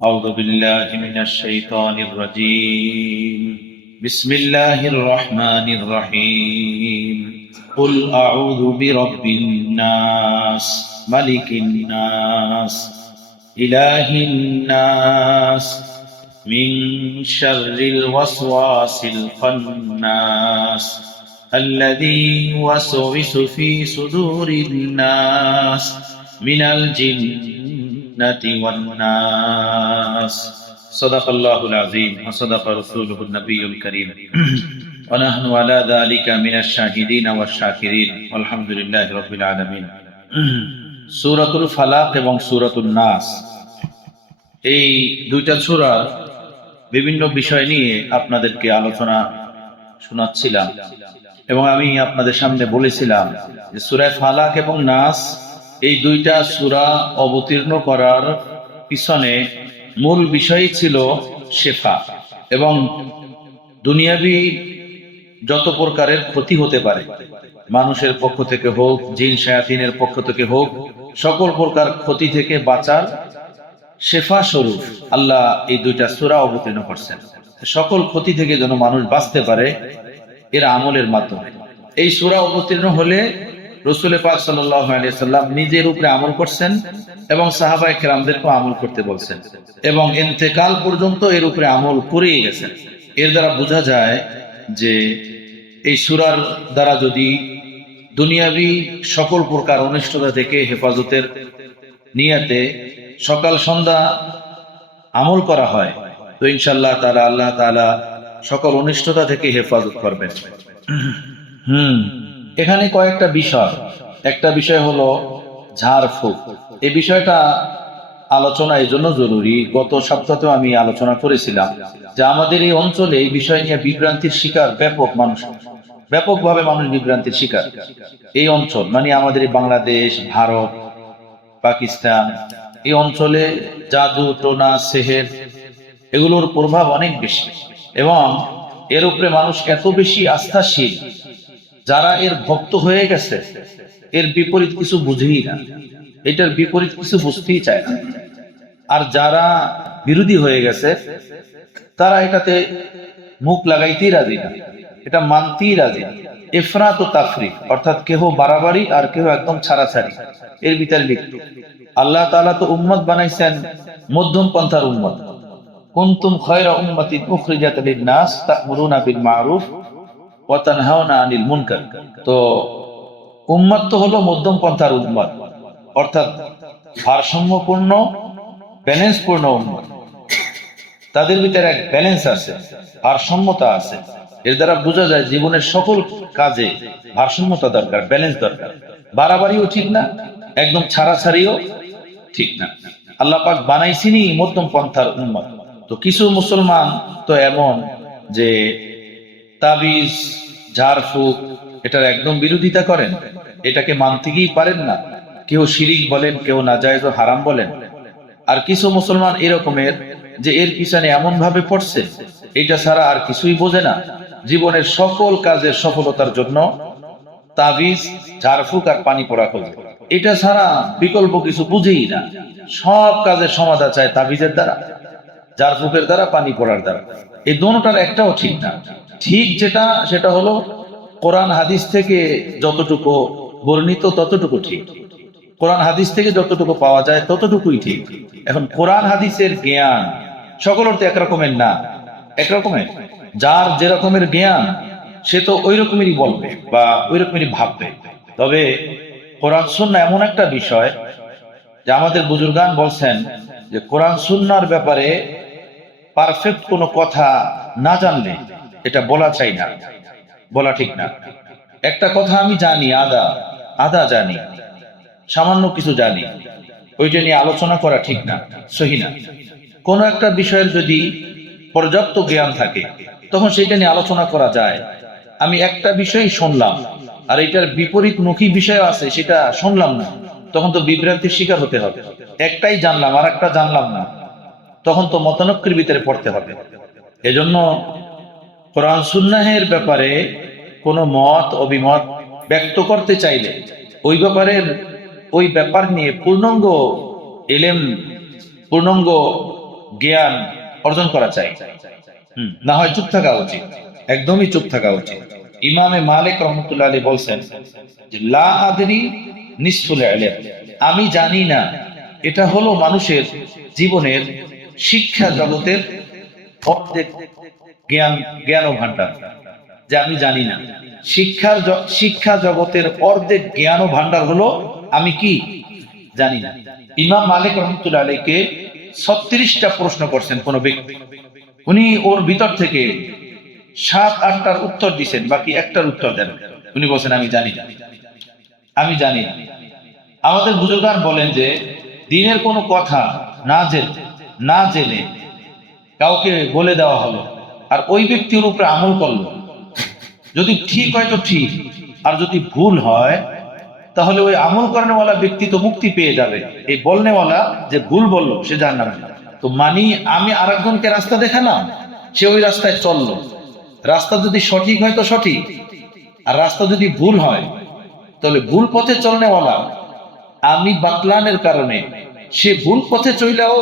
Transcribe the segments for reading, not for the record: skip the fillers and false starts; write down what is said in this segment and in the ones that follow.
أعوذ بالله من الشيطان الرجيم. بسم الله الرحمن الرحيم. قل أعوذ برب الناس ملك الناس إله الناس من شر الوسواس الخناس الذي يوسوس في صدور الناس من الجنة والناس. صدق الله العظيم وصدق رسوله النبي الكريم ونحن على ذلك من الشاهدين والشاكرين والحمد لله رب العالمين. সূরাতুল ফালাক এবং সূরাতুন নাস, এই দুইটা সূরা বিভিন্ন বিষয় নিয়ে আপনাদেরকে আলোচনা শোনাচ্ছিলাম এবং আমি আপনাদের সামনে বলেছিলাম যে সূরা ফালাক এবং নাস এই দুইটা সূরা অবতীর্ণ করার পিছনে মূল বিষয় ছিল শেফা এবং দুনিয়াবি যত প্রকারের ক্ষতি হতে পারে, মানুষের পক্ষ থেকে হোক, জিন শায়াতিনের পক্ষ থেকে হোক, সকল প্রকার ক্ষতি থেকে বাঁচার শেফা স্বরূপ আল্লাহ এই দুইটা সূরা অবতীর্ণ করছেন। সকল ক্ষতি থেকে যেন মানুষ বাঁচতে পারে এর আমলের মাধ্যমে। এই সূরা অবতীর্ণ হলে রাসূল পাক সাল্লাল্লাহু আলাইহি সাল্লাম নিজের উপরে আমল করছেন এবং সাহাবায়ে কেরামদেরকে আমল করতে বলছেন এবং ইন্তেকাল পর্যন্ত এর উপরে আমল করেই গেছেন। এর দ্বারা বোঝা যায় যে এই সূরার দ্বারা যদি দুনিয়াবি সকল প্রকার অনিষ্টতা থেকে হেফাজতের নিয়াতে সকাল সন্ধ্যা আমল করা হয় তো ইনশাআল্লাহ তাআলা আল্লাহ তাআলা সকল অনিষ্টতা থেকে হেফাজত করবেন। এখানে কয়েকটা বিষয়, একটা বিষয় হলো ঝাড়ফুঁক। এই বিষয়টা আলোচনা এই জন্য জরুরি, গত সপ্তাহেও আমি আলোচনা করেছিলাম যে আমাদের এই অঞ্চলে এই বিষয় নিয়ে বিভ্রান্তির শিকার ব্যাপকভাবে মানুষ বিভ্রান্তির শিকার। এই অঞ্চল মানে আমাদের বাংলাদেশ, ভারত, পাকিস্তান, এই অঞ্চলে জাদু টোনা সেহের এগুলোর প্রভাব অনেক বেশি এবং এর উপরে মানুষ এত বেশি আস্থাশীল, যারা এর ভক্ত হয়ে গেছে এর বিপরীত কিছু বুঝেই না, এটার বিপরীত কিছু বুঝতেই চায় না। আর যারা বিরোধী হয়ে গেছে তারা এটাতে মুখ লাগাইতেই রাজি না, এটা মানতেই রাজি না। ইফরাত ও তাফরিক, অর্থাৎ কেহ বাড়াবাড়ি আর কেহ একদম ছাড়াছাড়ি, এর ভিতরে লিপ্ত। আল্লাহ তাআলা তো উম্মত বানাইছেন মধ্যম পন্থার উম্মত। কুনতুম খায়রা উম্মাতিন উখরিজাত লিন-নাস তা'মুরুনা বিল মা'রুফ ওয়া তানহাউনা আনিল মুনকার। তো উম্মত তো হলো মধ্যম পন্থার উম্মত, অর্থাৎ ভারসাম্যপূর্ণ ব্যালেন্সপূর্ণ উম্মত। তাদের ভিতরে এক ব্যালেন্স আছে, ভারসাম্যতা আছে। এর দ্বারা বোঝা যায় জীবনের সকল কাজে ভারসাম্যতা দরকার, ব্যালেন্স দরকার। বাড়াবাড়িও ঠিক না, একদম ছাড়াছাড়িও ঠিক না। আল্লাহ পাক বানাইছিনি মধ্যম পন্থার উম্মত। তো কিছু মুসলমান তো এমন যে তাবিজ ঝাড়ফুঁক এটার একদম বিরোধিতা করেন, এটাকে মানতে গিয়ে পারেন না। কেউ শিরিক বলেন, কেউ নাজায়েজ ও হারাম বলেন। আর কিছু মুসলমান এরকমের যে এর পিছনে এমন ভাবে পড়ছে এটা ছাড়া আর কিছুই বোঝে না। জীবনের সকল কাজের সফলতার জন্য তাবিজ ঝাড়ফুঁক আর পানি পড়া খোঁজে, এটা ছাড়া বিকল্প কিছু বুঝেই না। সব কাজের সমাধান চায় তাবিজের দ্বারা, ঝাড়ফুঁকের দ্বারা, পানি পড়ার দ্বারা। এই দুটোটার একটাও ঠিক না। ঠিক যেটা সেটা হলো কোরআন হাদিস থেকে যতটুকু বর্ণিত ততটুকু ঠিক, কোরআন হাদিস থেকে যতটুকু পাওয়া যায় ততটুকুই ঠিক। এখন কোরআন হাদিসের জ্ঞান সকলের তো একরকমের না, একরকমের। যার যেরকমের জ্ঞান সে তো ওই রকমেরই বলবে বা ওই রকমেরই ভাববে। তবে কোরআন সুন্নাহ এমন একটা বিষয় যে আমাদের বুজুর্গান বলছেন যে কোরআন সুন্নাহর ব্যাপারে পারফেক্ট কোনো কথা না জানলে এটা বলা চাই না, বলা ঠিক না। একটা কথা আমি জানি, আধা জানি, সামান্য কিছু জানি, ওইটা নিয়ে আলোচনা করা ঠিক না, সহি না। কোন একটা বিষয়ের যদি পর্যাপ্ত জ্ঞান থাকে তখন সেটা নিয়ে আলোচনা করা যায়। আমি একটা বিষয় শুনলাম আর এটার বিপরীতমুখী বিষয় আছে সেটা শুনলাম না, তখন তো বিভ্রান্তির শিকার হতে হবে। একটাই জানলাম আর একটা জানলাম না, তখন তো মতানক্যের ভিতরে পড়তে হবে। এজন্য কোরআন সুন্নাহের ব্যাপারে কোনো মত অভিমত ব্যক্ত করতে চাইলে ওই ব্যাপার নিয়ে পূর্ণাঙ্গ ইলম, পূর্ণাঙ্গ জ্ঞান অর্জন করা চাই, না হয় চুপ থাকা উচিত, একদমই চুপ থাকা উচিত। ইমামে মালিক রহমতুল্লাহ আলাইহি বলছেন যে লা আদরি নিসফুল ইলম, আমি জানি না, এটা হলো মানুষের জীবনের শিক্ষা জগতের অর্ধেক জ্ঞান ও ভান্ডার। যে আমি জানি না, শিক্ষা জগতের অর্ধেক জ্ঞান ও ভান্ডার হলো আমি কি জানি না। ইমাম মালিক রহমতুল্লাহ আলাইহিকে 36টা প্রশ্ন করছেন কোন ব্যক্তি, উনি ওর ভিতর থেকে 7-8টার উত্তর দিচ্ছেন, বাকি একটার উত্তর দেন। উনি বলছেন আমি জানি না, আমি জানি না। আমাদের বুজুর্গান বলেন যে দিনের কোনো কথা না জেনে কাউকে বলে দেওয়া হলো, আর ওই ব্যক্তির উপরে আমল করলো, যদি ঠিক হয় তো ঠিক, আর যদি ভুল হয় তাহলে ওই আমল করানোওয়ালা ব্যক্তি তো মুক্তি পেয়ে যাবে, এই বলনেওয়ালা যে ভুল বললো সে জাহান্নামে যাবে। তো আমি আরেকজনকে রাস্তা দেখালাম, সে ওই রাস্তায় চললো, রাস্তা যদি সঠিক হয় তো সঠিক, আর রাস্তা যদি ভুল হয় তাহলে ভুল পথে চলনেওয়ালা আমি বাতলানের কারণে সে ভুল পথে চলেও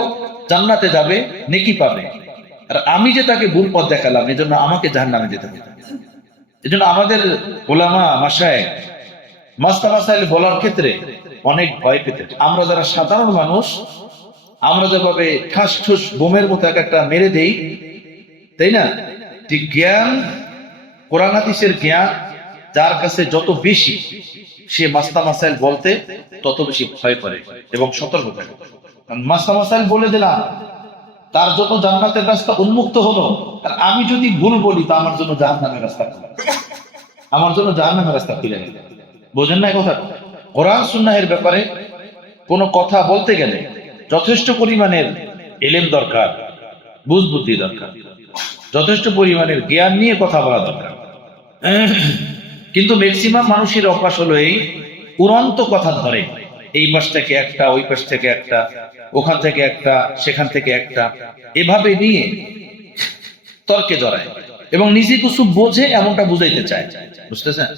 জান্নাতে যাবে, নেকি পাবে, আর আমি যে তাকে ভুল পথ দেখালাম এজন্য আমাকে জাহান্নামে যেতে হবে। এজন্য আমাদের ওলামা মাশায়েখ মাসলা মাসাইল বলার ক্ষেত্রে অনেক ভয় পেতেন। আমরা যারা সাধারণ মানুষ, আমরা যেভাবে ঠাস ঠুস বোমের মতো একটা মেরে দেই, তাই না? ঠিক জ্ঞান, কোরআন হাদিসের জ্ঞান যার কাছে যত বেশি, সে মাসলা মাসাইল বলতে তত বেশি ভয় করে এবং সতর্ক থাকে। মাসলা মাসাইল বলে দিলাম, তার জন্য জান্নাতের রাস্তা উন্মুক্ত হলো, আর আমি যদি ভুল বলি তা আমার জন্য জাহান্নামের রাস্তা খুলে, আমার জন্য জাহান্নামের রাস্তা খুলে গেল। বোঝেন না কথা? কোরআন সুন্নাহের ব্যাপারে কোনো কথা বলতে গেলে যথেষ্ট পরিমাণের ইলম দরকার, বুঝ বুদ্ধি দরকার, যথেষ্ট পরিমাণের জ্ঞান নিয়ে কথা বলা দরকার। কিন্তু ম্যাক্সিমাম মানুষের অভ্যাস হলো এই উড়ন্ত কথা ধরে, এই পাশ থেকে একটা, ওই পাশ থেকে একটা, ওখান থেকে একটা, সেখান থেকে একটা, এভাবে নিয়ে তর্কে জড়ায় এবং নিজে কিছু বোঝে এমনটা বুঝাইতে চায়। বুঝতেছেন?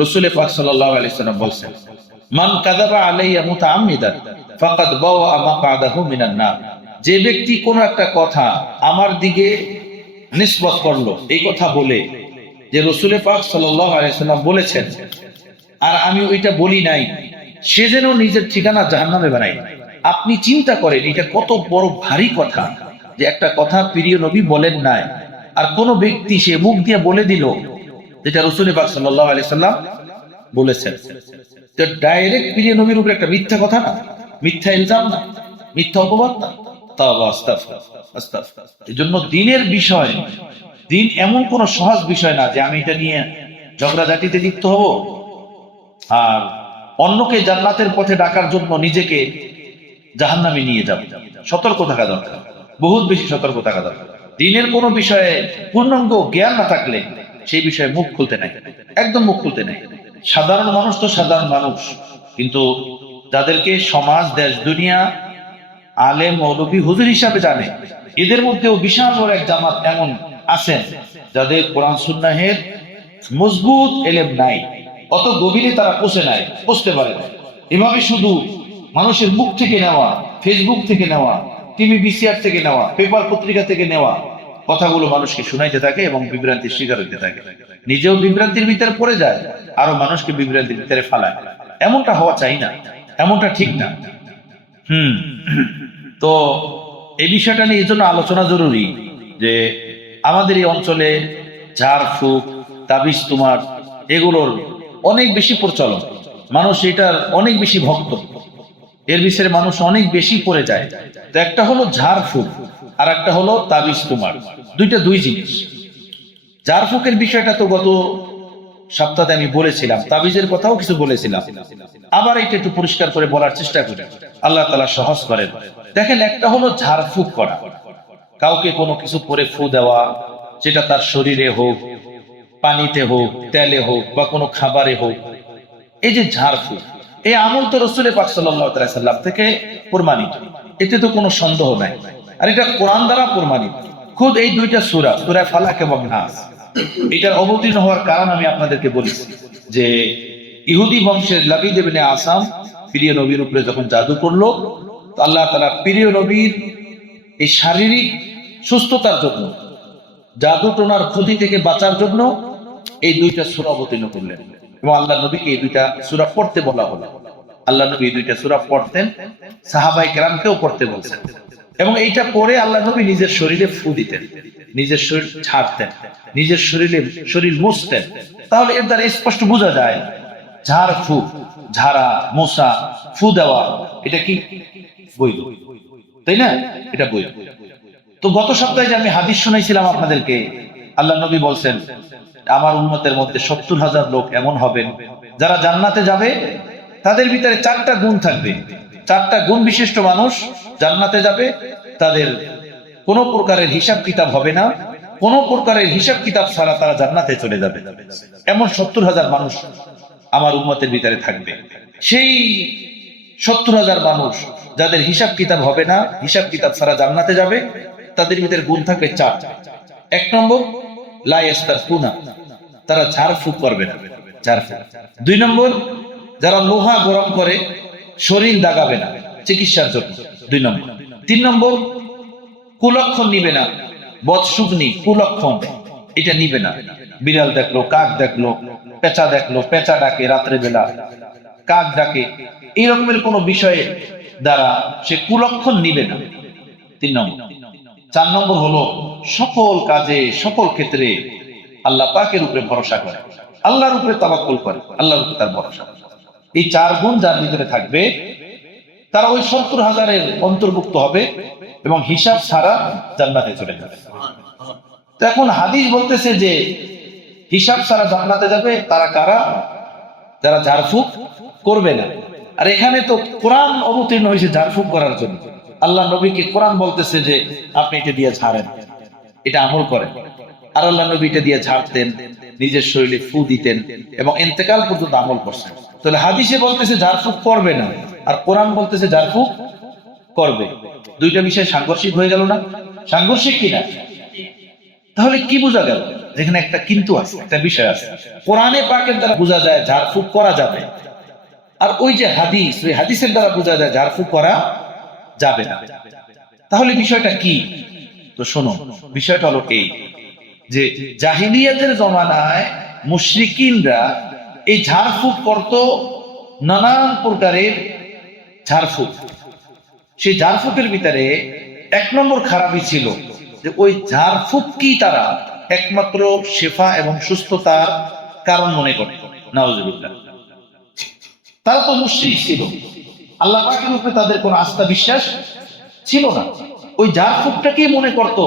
রাসূল পাক সাল্লাল্লাহু আলাইহি সাল্লাম বলেন, মান কাযাবা আলাইয়া মুতাআম্মিদান ফাকাদ বাওয়া মাকআদাহু মিনান নার। যে ব্যক্তি কোন একটা কথা আমার দিকে নিসবত করলো, এই কথা বলে যে রাসূল পাক সাল্লাল্লাহু আলাইহি সাল্লাম বলেছেন আর আমি ওইটা বলি নাই, সে যেন নিজের ঠিকানা জাহান্নামে বানায়। আপনি চিন্তা করেন এটা কত বড় ভারী কথা, যে একটা কথা প্রিয় নবী বলেন নাই, আর কোন ব্যক্তি সে মুখ দিয়ে বলে দিল যেটা রাসূল পাক সাল্লাল্লাহু আলাইহি সাল্লাম বলেছেন। তো ডাইরেক্ট প্রিয় নবীর উপরে একটা মিথ্যা কথা না, মিথ্যা ইলজাম না, মিথ্যা অপবাদ না। তাওবা, আস্তাগফির, আস্তাগফির। এজন্য দিনের বিষয়, দিন এমন কোন সহজ বিষয় না যে আমি এটা নিয়ে ঝগড়াঝাটিতে লিপ্ত হব আর অন্যকে জান্নাতের পথে ডাকার জন্য নিজেকে জাহান্নামে নিয়ে যাব। সতর্ক থাকা দরকার, বহুত বেশি সতর্ক থাকা দরকার। দিনের কোন বিষয়ে পূর্ণাঙ্গ জ্ঞান না থাকলে সেই বিষয়ে মুখ খুলতে নাই, একদম মুখ খুলতে নাই। সাধারণ মানুষ তো সাধারণ মানুষ, কিন্তু যাদেরকে সমাজ, দেশ, দুনিয়া আলেম, মৌলভী, হুজুর হিসাবে জানে, এদের মধ্যেও বিশাল বড় এক জামাত এমন আছেন যাদের কোরআন সুন্নাহের মজবুত ইলম নাই, অত গভীরে তারা পৌঁছতে পারে না। এভাবে শুধু মানুষের মুখ থেকে নেওয়া, ফেসবুক থেকে নেওয়া, টিভি বিসিআর থেকে নেওয়া, পেপার পত্রিকা থেকে নেওয়া কথাগুলো মানুষকে শুনাইতে থাকে এবং বিভ্রান্তির শিকার হইতে থাকে। নিজেও বিভ্রান্তির ভিতরে পড়ে যায়, আরো মানুষকে বিভ্রান্তির ভিতরে ফালায়। এমনটা হওয়া চাই না, এমনটা ঠিক না। তো এই বিষয়টা নিয়ে এই জন্য আলোচনা জরুরি যে আমাদের এই অঞ্চলে ঝাড়ফুঁক, তাবিজ তোমার এগুলোর অনেক বেশি প্রচলন, মানুষ এটার অনেক বেশি ভক্ত, এর বিষয়ে মানুষ অনেক বেশি পড়ে যায়। তো একটা হলো ঝাড়ফুঁক আর একটা হলো তাবিজ তোমার, দুই জিনিস। ঝাড়ফুঁকের বিষয়টা তো গত সপ্তাহে আমি বলেছিলাম, তাবিজের কথাও কিছু বলেছিলাম, আবার এটা একটু পরিষ্কার করে বলার চেষ্টা করি, আল্লাহ তাআলা সহজ করেন। দেখেন, একটা হলো ঝাড়ফুঁক করা, কাউকে কোনো কিছু পরে ফু দেওয়া, যেটা তার শরীরে হোক, পানিতে হোক, তেলে হোক বা কোনো খাবারে হোক, এই যে ঝাড়ফুঁক, এই আমল তো রাসূল পাক সাল্লাল্লাহু আলাইহি সাল্লাম থেকে প্রমাণিত, এতে তো কোনো সন্দেহ নাই। আর এটা কোরআন দ্বারা প্রমাণিত। খুদ এই দুইটা সূরা, সূরা ফালাক এবং নাস, এটার অবতীর্ণ হওয়ার কারণ আমি আপনাদেরকে বলেছি যে ইহুদি বংশের লাবিদ ইবনে আসাম প্রিয় নবীর উপরে যখন জাদু করলো, তো আল্লাহ তাআলা প্রিয় নবীর এই শারীরিক সুস্থতার জন্য, জাদু টোনার ক্ষতি থেকে বাঁচার জন্য এই দুইটা সূরা অবতীর্ণ করলেন এবং আল্লাহ নবীকে এই দুইটা সূরা পড়তে বলা হলো। আল্লাহ নবী এই দুইটা সূরা পড়তেন, সাহাবায়ে কেরামকেও পড়তে বলছেন এবং এইটা পড়ে আল্লাহ নবী নিজের শরীরে ফু দিতেন, নিজের শরীর ছাড়তেন, নিজের শরীর মুছতেন। তাহলে এর দ্বারা স্পষ্ট বোঝা যায় ঝাড় ফুঁক, ঝাড়া, মোছা, ফু দেওয়া এটা কি বৈধ, তাই না? এটা বৈধ। তো গত সপ্তাহে যে আমি হাদিস শোনাইছিলাম আপনাদেরকে, আল্লাহ নবী বলছেন আমার উম্মতের মধ্যে 70,000 লোক এমন হবেন যারা জান্নাতে যাবে, তাদের ভিতরে 4টা গুণ থাকবে। 4টা গুণ বিশিষ্ট মানুষ জান্নাতে যাবে, তাদের কোনো প্রকারের হিসাব কিতাব হবে না, কোনো প্রকারের হিসাব কিতাব ছাড়া তারা জান্নাতে চলে যাবে। এমন 70,000 মানুষ আমার উম্মতের ভিতরে থাকবে। সেই 70,000 মানুষ যাদের হিসাব কিতাব হবে না, হিসাব কিতাব ছাড়া জান্নাতে যাবে, তাদের ভিতরে গুণ থাকবে 4। 1 নম্বর, লা ইস্তারকুনা, তারা ঝাড়ফুঁক করবে না, ঝাড়ফুঁক। 2 নম্বর, যারা লোহা গরম করে শরীর দাগাবে না চিকিৎসার জন্য, 2 নম্বর। 3 নম্বর, কুলক্ষণ নিবে না, বদশুকনি কুলক্ষণ এটা নিবে না। বিড়াল দেখলো, কাক দেখলো, পেঁচা দেখলো, পেঁচা ডাকে রাত্রে বেলা, কাক ডাকে, এই রকমের কোন বিষয়ে দ্বারা সে কুলক্ষণ নিবে না, 3 নম্বর। 4 নম্বর হলো সকল কাজে সকল ক্ষেত্রে আল্লাহ পাকের উপরে ভরসা করে, আল্লাহর উপরে তাওয়াক্কুল করে, আল্লাহর উপরে তার ভরসা। এই 4 গুণ যার ভিতরে থাকবে তারা ওই 70,000-এর অন্তর্ভুক্ত হবে এবং হিসাব ছাড়া জান্নাতে চলে যাবে। তো এখন হাদিস বলতেছে যে হিসাব ছাড়া জান্নাতে যাবে তারা কারা? যারা ঝাড়ফুঁক করবে না। আর এখানে তো কোরআন অবতীর্ণ হয়েছে ঝাড়ফুঁক করার জন্য। আল্লাহ নবীকে কোরআন বলতেছে যে আপনি এটা দিয়ে ঝাড়েন, এটা আমল করেন। আর আল্লাহ নবী এটা দিয়ে ঝাড়তেন, নিজের শরীরে ফু দিতেন এবং ইন্তেকাল পর্যন্ত আমল করছেন। তাহলে হাদিসে বলতেছে ঝাড়ফুঁক করবে না, আর কোরআন বলতেছে ঝাড়ফুঁক করবে। দুইটা বিষয় সাংঘর্ষিক হয়ে গেল না? সাংঘর্ষিক কিনা? তাহলে কি বোঝা গেল? যেখানে একটা কিন্তু আছে, একটা বিষয় আছে। কোরআনে পাকের দ্বারা বোঝা যায় ঝাড়ফুঁক করা যাবে, আর ওই যে হাদিস, ওই হাদিসের দ্বারা বোঝা যায় ঝাড়ফুঁক করা যাবে না। তাহলে বিষয়টা কি? তো শোনো, বিষয়টা হলো এই যে জাহিলিয়াতের জমানায় মুশরিকিনরা এই ঝাড়ফুঁক করত, নানান প্রকারের ঝাড়ফুঁক। সেই ঝাড়ফুঁকের ভিতরে 1 নম্বর খারাপই ছিল যে ওই ঝাড়ফুঁক কি তারা একমাত্র শেফা এবং সুস্থতার কারণ মনে করত। নাউজুবিল্লাহ। তারা তো মুশরিক ছিল, আল্লাহ পাকের উপরে তাদের কোনো আস্থা বিশ্বাস ছিল না। ওই ঝাড়ফুঁকটাকেই মনে করত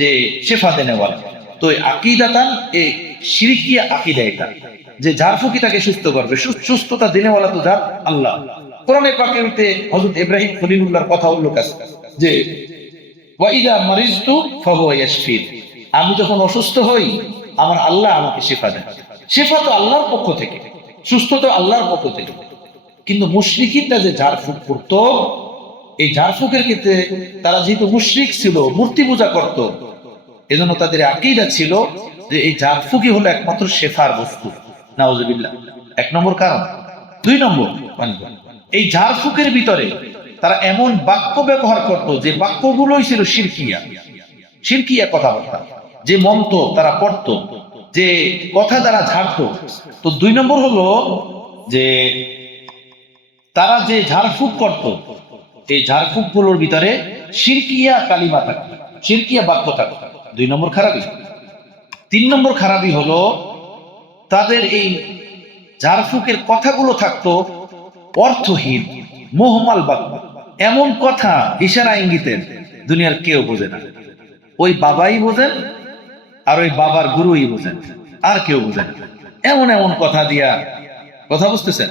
যে শেফা দেনেওয়ালা। তো আকীদাতান এই শিরকিয়া আকীদা, এটা যে ঝাড়ফুঁকি তাকে সুস্থ করবে, সুস্থতা দেনেওয়ালা তো যার আল্লাহ। কোরআনে পাকেতে হযরত ইব্রাহিম খলিলুল্লাহর কথা উল্লেখ আছে যে ওয়াইদা মারিজতু ফাহুয়া ইয়াশফিন, আমি যখন অসুস্থ হই আমার আল্লাহ আমাকে শিফা দেন। শিফা তো আল্লাহর পক্ষ থেকে, সুস্থতা আল্লাহর পক্ষ থেকে। কিন্তু মুশরিকিনরা যে ঝাড়ফুঁক করত, এই ঝাড়ফুঁকের ক্ষেত্রে তারা যেহেতু মুশরিক ছিল, মূর্তি পূজা করত, এজন্য তাদের আকীদা ছিল যে এই ঝাড়ফুঁকই হলো একমাত্র শেফার বস্তু। নাউজুবিল্লাহ। 1 নম্বর কারণ। 2 নম্বর, এই ঝাড়ফুঁকের ভিতরে তারা এমন বাক্য ব্যবহার করত যে বাক্যগুলোই ছিল শিরকিয়া, শিরকিয়া কথাবার্তা, যে মন্ত্র তারা পড়তো, যে কথা তারা ঝাড়তো। তো 2 নম্বর হলো যে তারা যে ঝাড়ফুঁক করত, এই ঝাড়ফুঁক গুলোর ভিতরে শিরকিয়া কালিমা থাকতো, শিরকিয়া বাক্য থাকতো। 2 নম্বর খারাপি। 3 নম্বর খারাপি হলো তাদের এই ঝাড়ফুঁকের কথাগুলো থাকতো অর্থহীন, মোহমাল বাক্য, এমন কথা ইশারা ইঙ্গিতের দুনিয়ার কেউ বোঝে না। ওই বাবাই বোঝেন, আর ওই বাবার গুরুই বোঝেন, আর কেউ বোঝে না। এমন এমন কথা দিয়া, কথা বুঝতেছেন,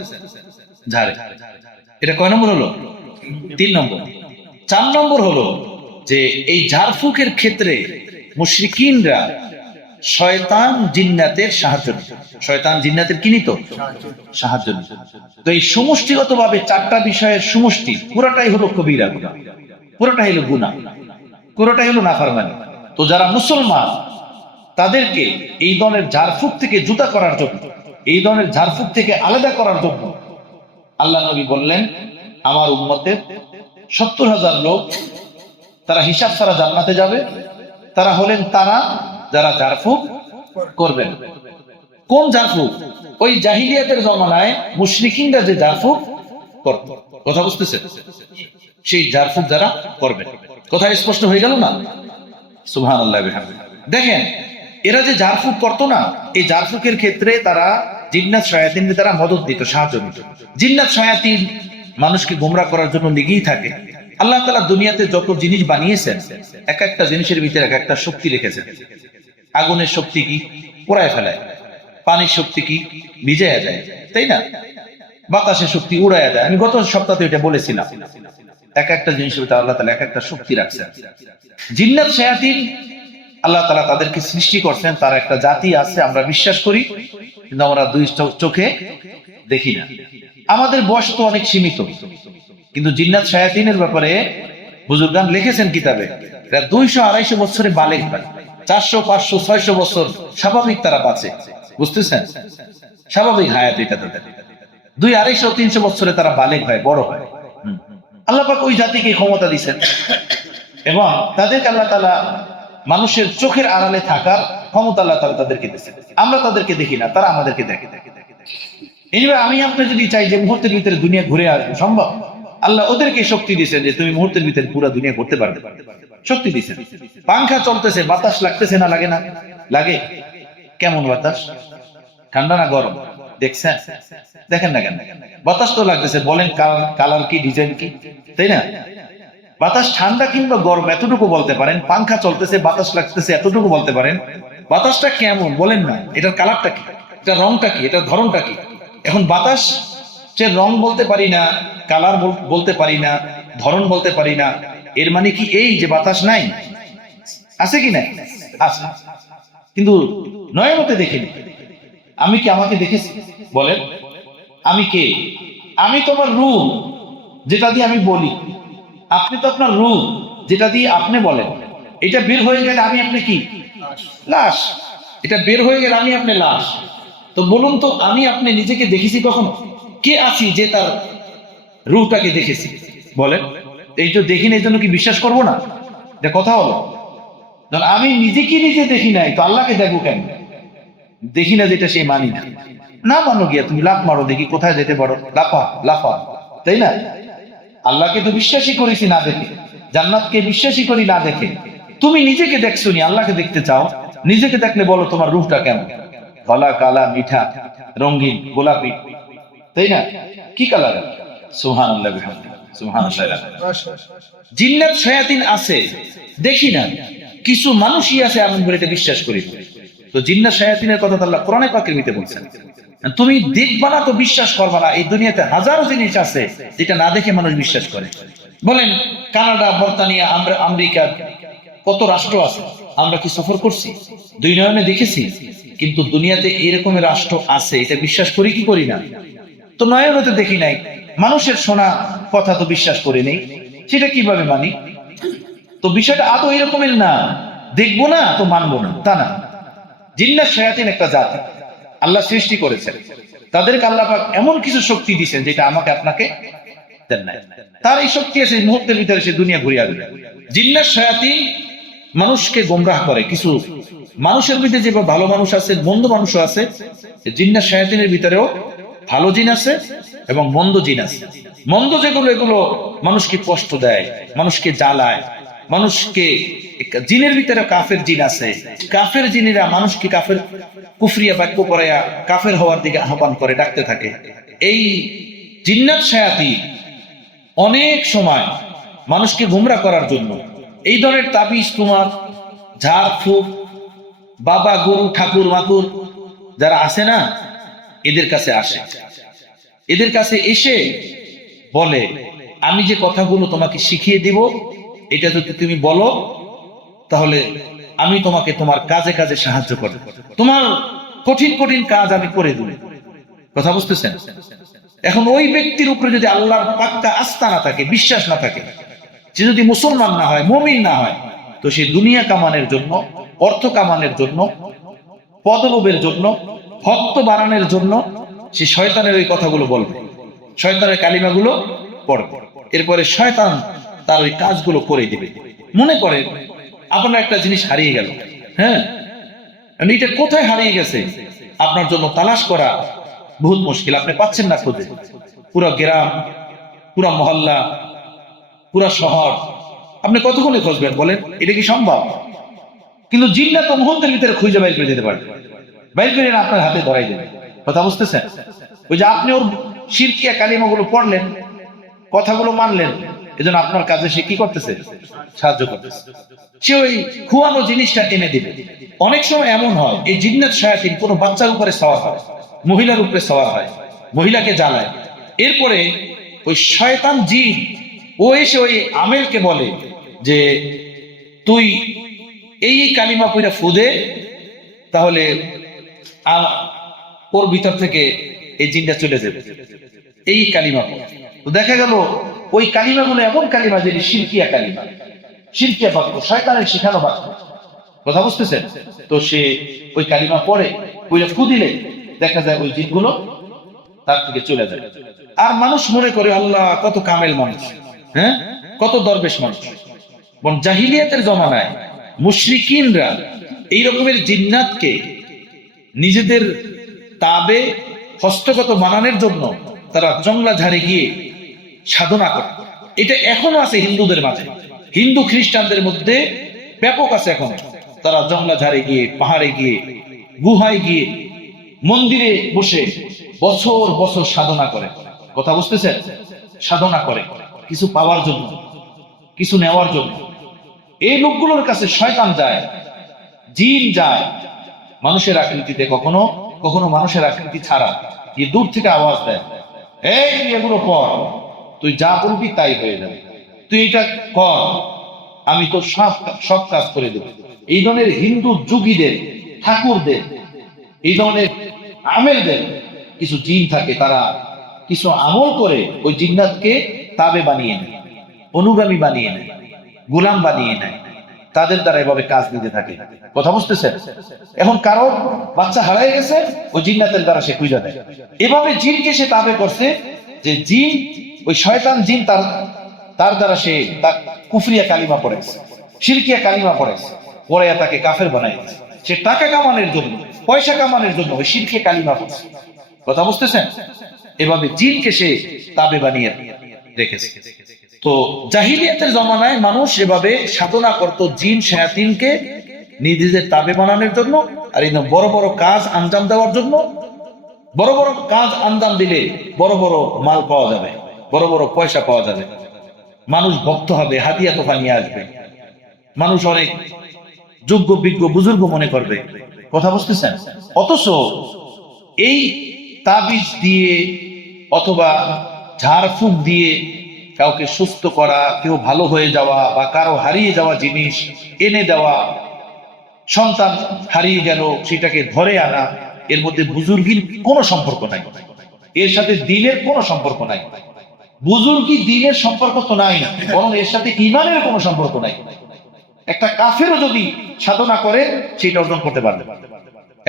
ঝাড়ে। এটা কয় নম্বর হলো? 3 নম্বর। 4 নম্বর হলো যে এই ঝাড়ফুঁকের ক্ষেত্রে মুশরিকিনরা শয়তান জিন্নাতের সাহায্য নিত। শয়তান জিন্নাতের কি নিত? সাহায্য নিত। তো এই সমষ্টিগতভাবে 4টা বিষয়ের সমষ্টি পুরোটাই হলো কবিরা গুনাহ, পুরোটাই হলো গুনাহ, পুরোটাই হলো নাফরমানি। তো যারা মুসলমান তাদেরকে এই ধরনের ঝাড়ফুঁক থেকে জুতা করার জন্য, এই ধরনের ঝাড়ফুঁক থেকে আলাদা করার জন্য আল্লাহ নবী বললেন আমার উম্মতের 70,000 লোক তারা হিসাব ছাড়া জান্নাতে যাবে। তারা হলেন তারা যারা ঝাড়ফুঁক করবেন। কোন ঝাড়ফুঁক? ওই জাহিলিয়াতের জমানায় মুশরিকিনরা যে ঝাড়ফুঁক করত, কথা বুঝতেছে, সেই ঝাড়ফুঁক যারা করবে। কথা স্পষ্ট হয়ে গেল না? সুবহানাল্লাহ বিহামদিহি। দেখেন, এরা যে ঝাড়ফুঁক করতো না, এই ঝাড়ফুঁকের ক্ষেত্রে তারা জিন্নাত শায়াতিনদের দ্বারা মদদ দিত, সাহায্য দিত। জিন্নাত শায়াতিন মানুষকে গোমরাহ করার জন্য লেগেই থাকে। আল্লাহ তাআলা দুনিয়াতে যত জিনিস বানিয়েছেন, এক একটা জিনিসের ভিতরে এক একটা শক্তি রেখেছেন। আগুনের শক্তি কি? পোড়ায় ফেলায়। পানির শক্তি কি? ভিজায়া যায়, তাই না? বাতাসের শক্তি উড়াইয়া যায়। আমি গত সপ্তাহে এটা বলেছিলাম। এক একটা জিনিসের ভিতরে আল্লাহ তাআলা এক একটা শক্তি রাখছেন। জিন্নাত শায়াতিন আল্লাহ তাআলা তাদেরকে সৃষ্টি করছেন, তার একটা জাতি আছে, আমরা বিশ্বাস করি, কিন্তু আমরা দুই চোখে দেখি না। আমাদের বয়স তো অনেক সীমিত, কিন্তু জিন্নাত শায়াতিনের ব্যাপারে বুজুর্গান লিখেছেন কিতাবে, 200-250 বছরে বালেগ হয়। 400, 500, 600 বছর স্বাভাবিক তারা বাঁচে। বুঝতেছেন? স্বাভাবিক হায়াত এটা তাদের। 200, 250, 300 বছরে তারা বালেগ হয়, বড় হয়। আল্লাহ পাক ওই জাতিকে ক্ষমতা দিয়েছেন এবং তাদেরকে আল্লাহ তাআলা মানুষের চোখের আড়ালে থাকার ক্ষমতা আল্লাহ তাআলা তাদেরকে দিয়েছেন। আমরা তাদেরকে দেখি না, তারা আমাদেরকে দেখে। এইভাবে আমি আপনি যদি চাই যে মুহূর্তের ভিতরে দুনিয়া ঘুরে আসবে, সম্ভব? আল্লাহ ওদেরকে শক্তি দিয়েছেন যে তুমি মুহূর্তের ভিতরে পুরো দুনিয়া ঘুরতে পারবে, শক্তি দিয়েছেন। পাংখা চলতেছে, বাতাস লাগতেছে না? লাগে না? লাগে। কেমন বাতাস? ঠান্ডা না গরম? দেখছেন? দেখেন না কেন? বাতাস তো লাগতেছে। বলেন কালার কি, ডিজাইন কি, তাই না? বাতাস ঠান্ডা কিংবা গরম এতটুকু বলতে পারেন। পাংখা চলতেছে, বাতাস লাগতেছে, এতটুকু বলতে পারেন। বাতাসটা কেমন বলেন না? এটার কালারটা কি, এটার রংটা কি, এটার ধরনটা কি? এখন বাতাস রং বলতে পারি না, কালার বলতে পারি না, ধরন বলতে পারি না, এর মানে কি এই যে বাতাস নাই? আছে কি নাই? আছে, কিন্তু নয়নতে দেখিনি। আমি কি আমাকে দেখেছি? বলেন, আমি কে? আমি তোমার রূহ, যেটা দিয়ে আমি বলি। আপনি তো আপনার রূহ, যেটা দিয়ে আপনি বলেন। এটা বের হয়ে গেলে আমি আপনি কি? লাশ। এটা বের হয়ে গেলে আমি আপনি লাশ। তো বলুন তো, আমি আপনি নিজেকে দেখেছি কখনো? কে আছি যে তার রূহটাকে দেখেছি? বলেন। এই তো দেখিনি, এই জন্য কি বিশ্বাস করবো না? এটা কথা হলো। আমি নিজেকে নিজে দেখি নাই, তো আল্লাহকে দেখবো কেন? দেখি না যেটা সে মানি না। না মানো গিয়া তুমি লাফ মারো, দেখি কোথায় যেতে পারো, লাফা লাফা, তাই না? আল্লাহকে তো বিশ্বাসই করেছি না দেখে, জান্নাতকে বিশ্বাসই করি না দেখে। তুমি নিজেকে দেখছো নি, আল্লাহকে দেখতে চাও। নিজেকে দেখলে বলো তোমার রূহটা কেমন? গলা কালা, মিঠা, রঙিন, গোলাপি, তাই না? কি কালার? সুবহানাল্লাহ বিহামদিহি, সুবহানাল্লাহ। জিন্নাত শায়াতিন আছে, দেখি না। কিছু মানুষই আছে এমন করে এটা বিশ্বাস করি। তো জিন্নাত শায়াতিনের কথা আল্লাহ কোরআনে পাকের ভিতরে বলছেন। তুমি দেখবা না তো বিশ্বাস করবা না। এই দুনিয়াতে হাজারো জিনিস আছে যেটা না দেখে মানুষ বিশ্বাস করে। বলেন, কানাডা, বর্তানিয়া, আমেরিকা, কত রাষ্ট্র আছে। আমরা কি সফর করছি? দুই নয়নে দেখেছি, কিন্তু দুনিয়াতে এরকমের রাষ্ট্র আছে এটা বিশ্বাস করি কি করি না? তো নয়নে তো দেখি নাই। মানুষের শোনা কথা তো বিশ্বাস করি নেই, সেটা কিভাবে মানি? তো বিষয়টা আদৌ এরকমের না। দেখবো না তো মানবো না, তা না। জিন্নাত শায়াতিন একটা জাতি আল্লাহ সৃষ্টি করেছেন। তাদেরকে আল্লাহ পাক এমন কিছু শক্তি দিয়েছেন যেটা আমাকে আপনাকে দেন নাই। তার এই শক্তি আছে, মুহূর্তের ভিতরে সে দুনিয়া ঘুরিয়ে আসবে। জিন্নাত শায়াতিন মানুষকে গোমরাহ করে। কিছু মানুষের ভিতরে যে ভালো মানুষ আছে, মন্দ মানুষও আছে। জিন্নাত শায়াতিনের ভিতরেও ভালো জিন আছে এবং মন্দ জিন আছে। মন্দ যেগুলো, এগুলো মানুষকে কষ্ট দেয়, মানুষকে জ্বালায়, মানুষকে। জিনের ভিতরে কাফের জিন আছে। কাফের জিনেরা মানুষকে কাফের কুফরিয়া বাক্য করাইয়া কাফের হওয়ার দিকে আহ্বান করে, ডাকতে থাকে। এই জিন্নাত শায়াতিন অনেক সময় মানুষকে গোমরাহ করার জন্য এই ধরনের তাবিজ, তোমার ঝাড় ফুঁক, বাবা, গুরু, ঠাকুর, মাকুর যারা আছে না, এদের কাছে আসে। এদের কাছে এসে বলে, আমি যে কথাগুলো তোমাকে শিখিয়ে দিব, এটা যদি তুমি বলো তাহলে আমি তোমাকে তোমার কাজে কাজে সাহায্য করব, তোমার কঠিন কঠিন কাজ আমি করে দেব। কথা বুঝতেছেন? এখন ওই ব্যক্তির উপরে যদি আল্লাহর পাক্কা আস্থা না থাকে, বিশ্বাস না থাকে, সে যদি মুসলমান না হয়, মুমিন না হয়, তো সে দুনিয়া কামানের জন্য, অর্থ কামানের জন্য, পদলোভের জন্য, ভক্ত বাড়ানোর জন্য সে শয়তানের ওই কথাগুলো বলবে, শয়তানের কালিমাগুলো পড়বে। এরপরে শয়তান তার ওই কাজগুলো করে দিবে। মনে করেন আপনার একটা জিনিস হারিয়ে গেল, হ্যাঁ, এটা কোথায় হারিয়ে গেছে আপনার জন্য তালাশ করা বহুত মুশকিল, আপনি পাচ্ছেন না খুঁজে। পুরো গ্রাম, পুরো মহল্লা, পুরো শহর আপনি কতক্ষণে খুঁজবেন বলেন? এটা কি সম্ভব? কিন্তু জিন্নাত তো মুহূর্তের ভিতরে খুঁজে বাইর করে দিতে পারে, বাইর করে আপনার হাতে ধরাই দেবে। কথা বুঝতেছেন? ওই যে আপনি ওর শিরকিয়া কালিমাগুলো পড়লেন, কথাগুলো মানলেন, এজন্য আপনার কাজে সে কি করতেছে? সাহায্য করতেছে। সে ওই খুয়ানো জিনিসটা এনে দিবে। অনেক সময় এমন হয় এই জিন্নাত শায়াতিন কোনো বাচ্চার উপরে সওয়ার হয়, মহিলার উপরে সওয়ার হয়, মহিলাকে জ্বালায়। এরপরে ওই শয়তান জিন ও এসে ওই আমেলকে বলে যে তুই এই কালিমা পয়রা ফুদে, তাহলে ওর ভিতর থেকে এই জিনটা চলে যাবে। এই কালিমা তো দেখা গেল ওই কালিমাগুলো এমন কালিমা যেটি শিরকিয়া কালিমা, শিরকিয়া বাক্য, শয়তানের শেখানো বাক্য। কথা বুঝতেছেন? তো সে ওই কালিমা পড়ে ওইটা ফু দিলে দেখা যায় ওই জিনগুলো তার থেকে চলে যায়। আর মানুষ মনে করে আল্লাহ কত কামেল মানুষ, হ্যাঁ, কত দরবেশ মানুষ। জাহিলিয়াতের জমানায় মুশরিকিনরা এই রকমের জিন্নাতকে নিজেদের তাবে হস্তগত বানানোর জন্য তারা জংলা ঝাড়ে গিয়ে সাধনা করে। এটা এখনো আছে হিন্দুদের মাঝে, হিন্দু খ্রিস্টানদের মধ্যে ব্যাপক আছে এখন। তারা জংলা ঝাড়ে গিয়ে, পাহাড়ে গিয়ে, গুহায় গিয়ে, মন্দিরে বসে বছর বছর সাধনা করে। কথা বুঝতেছেন? সাধনা করে কিছু পাওয়ার জন্য, কিছু নেওয়ার জন্য। এই লোকগুলোর কাছে শয়তান যায়, জিন যায় মানুষের আকৃতিতে, কখনো কখনো মানুষের আকৃতি ছাড়া, গিয়ে দূর থেকে আওয়াজ দেয়, এই তুই এগুলো কর, তুই যা বলবি তাই হয়ে যাবে, তুই এটা কর, আমি তো সব কাজ করে দেব। এই ধরনের হিন্দু যোগীদের, ঠাকুরদের, এই ধরনের আমেলদের কিছু জিন থাকে, তারা কিছু আমল করে ওই জিন্নাতকে তাবে বানিয়ে নেয়, অনুগামী বানিয়ে নেয়, গোলাম বানিয়ে নেয়, তাদের দ্বারা এভাবে কাজ নিতে থাকে। কথা বুঝতেছেন? এখন কারো বাচ্চা হারাই গেছে, ওই জিন্নাতের দ্বারা সে খুঁজে দেয়। এভাবে জিনকে সে তাবে করছে যে জিন, ওই শয়তান জিন তার দ্বারা সে তার কুফরিয়া কালিমা পড়েছে, শিরকিয়া কালিমা পড়েছে, পরে তাকে কাফের বানাইছে। সে টাকা কামানোর জন্য, পয়সা কামানোর জন্য ওই শিরকিয়া কালিমা পড়ছে। কথা বুঝতেছেন? এভাবে জিনকে সে তাবে বানিয়ে রেখেছে। তো জাহিলিয়াতের জমানায় মানুষ এভাবে সাধনা করত জিন শায়াতিনকে নিজেদের তাবে বানানোর জন্য, আর এই বড় বড় কাজ আঞ্জাম দেওয়ার জন্য। বড় বড় কাজ আঞ্জাম দিলে বড় বড় মাল পাওয়া যাবে, বড় বড় পয়সা পাওয়া যাবে, মানুষ ভক্ত হবে, হাতিয়া তোফা নিয়ে আসবে, মানুষ অনেক যোগ্য বিজ্ঞ বুজুর্গ মনে করবে। কথা বুঝতেছেন? অথচ এই তাবিজ দিয়ে অথবা ঝাড়ফুঁক দিয়ে কাউকে সুস্থ করা, কেউ ভালো হয়ে যাওয়া, বা কারো হারিয়ে যাওয়া জিনিস এনে দেওয়া, সন্তান হারিয়ে গেল সেটাকে ধরে আনা, এর মধ্যে বুজুর্গির কোনো সম্পর্ক নাই, এর সাথে দিনের কোনো সম্পর্ক নাই। বুজুর্গি দিনের সম্পর্ক তো নাই, বরং এর সাথে ইমানের কোনো সম্পর্ক নাই। একটা কাফেরও যদি সাধনা করে সেটা অর্জন করতে পারবে,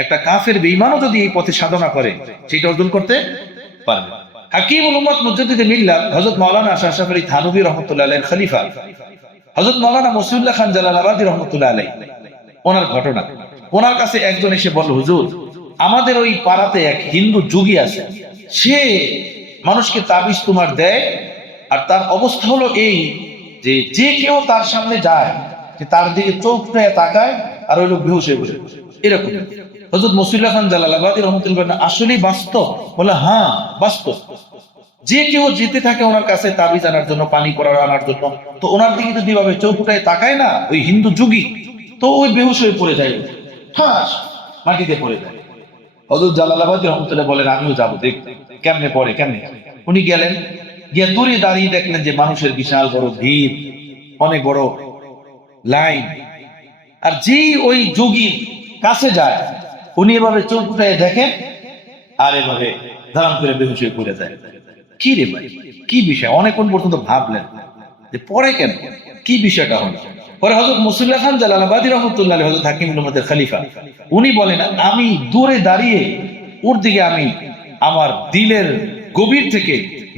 একটা কাফের বেঈমানও যদি এই পথে সাধনা করে সেটা অর্জন করতে পারবে। হাকিমুল উম্মত মুজাদ্দিদে মিল্লাত হযরত মাওলানা আশরাফ আলী থানভী রাহমাতুল্লাহ আলাইহির খলিফা হযরত মাওলানা মসিউল্লাহ খান জালালাবাদী রাহমাতুল্লাহ আলাইহি, ওনার ঘটনা। ওনার কাছে একজন এসে বলল, হুজুর, আমাদের ওই পাড়াতে এক হিন্দু যোগী আছে, সে মানুষকে তাবিজ তোমার দেয়, আর তার অবস্থা হলো এই যে যে কেউ তার সামনে যায়, যে তার দিকে চোখ ফেলে তাকায় আর ওই লোক বেহুশ হয়ে বসে এরকম। হযরত মসিউল্লাহ খান জালালাবাদী রাহমাতুল্লাহ আসলেই বাস্তব? বলে হ্যাঁ বাস্তব। যে কেউ যেতে থাকে ওনার কাছে তাবিজ আনার জন্য, পানি পড়ার আনার জন্য, তো ওনার দিকে যদি ভাবে চোখ উঠায় তাকায় না ওই হিন্দু যোগী, তো ওই বেহুশ হয়ে পড়ে যায়, ঠাস মাটিতে পড়ে যায়। হযরত জালালাবাদী রাহমাতুল্লাহ বলেন, আমিও যাবো দেখ কেমনে পড়ে, কেমনে। উনি গেলেন, গিয়ে দূরে দাঁড়িয়ে দেখলেন যে মানুষের বিশাল বড় ভিড়, অনেক বড় লাইন। আর যেই ওই যোগীর কাছে যায়, উনি এভাবে চোখ উঠায় দেখেন আর এভাবে ধারাম করে বেহুশ হয়ে পড়ে যায়। কি রে ভাই, কি বিষয়? অনেকক্ষণ পর্যন্ত ভাবলেন যে পরে কেন, কি বিষয়টা হলো। পরে হযরত মসিউল্লাহ খান জালালাবাদী রাহমাতুল্লাহ আলাইহি, হযরত হাকিমুল উম্মতের খলিফা, উনি বলেন, আমি দূরে দাঁড়িয়ে ওর দিকে আমি আমার দিলের গভীর থেকে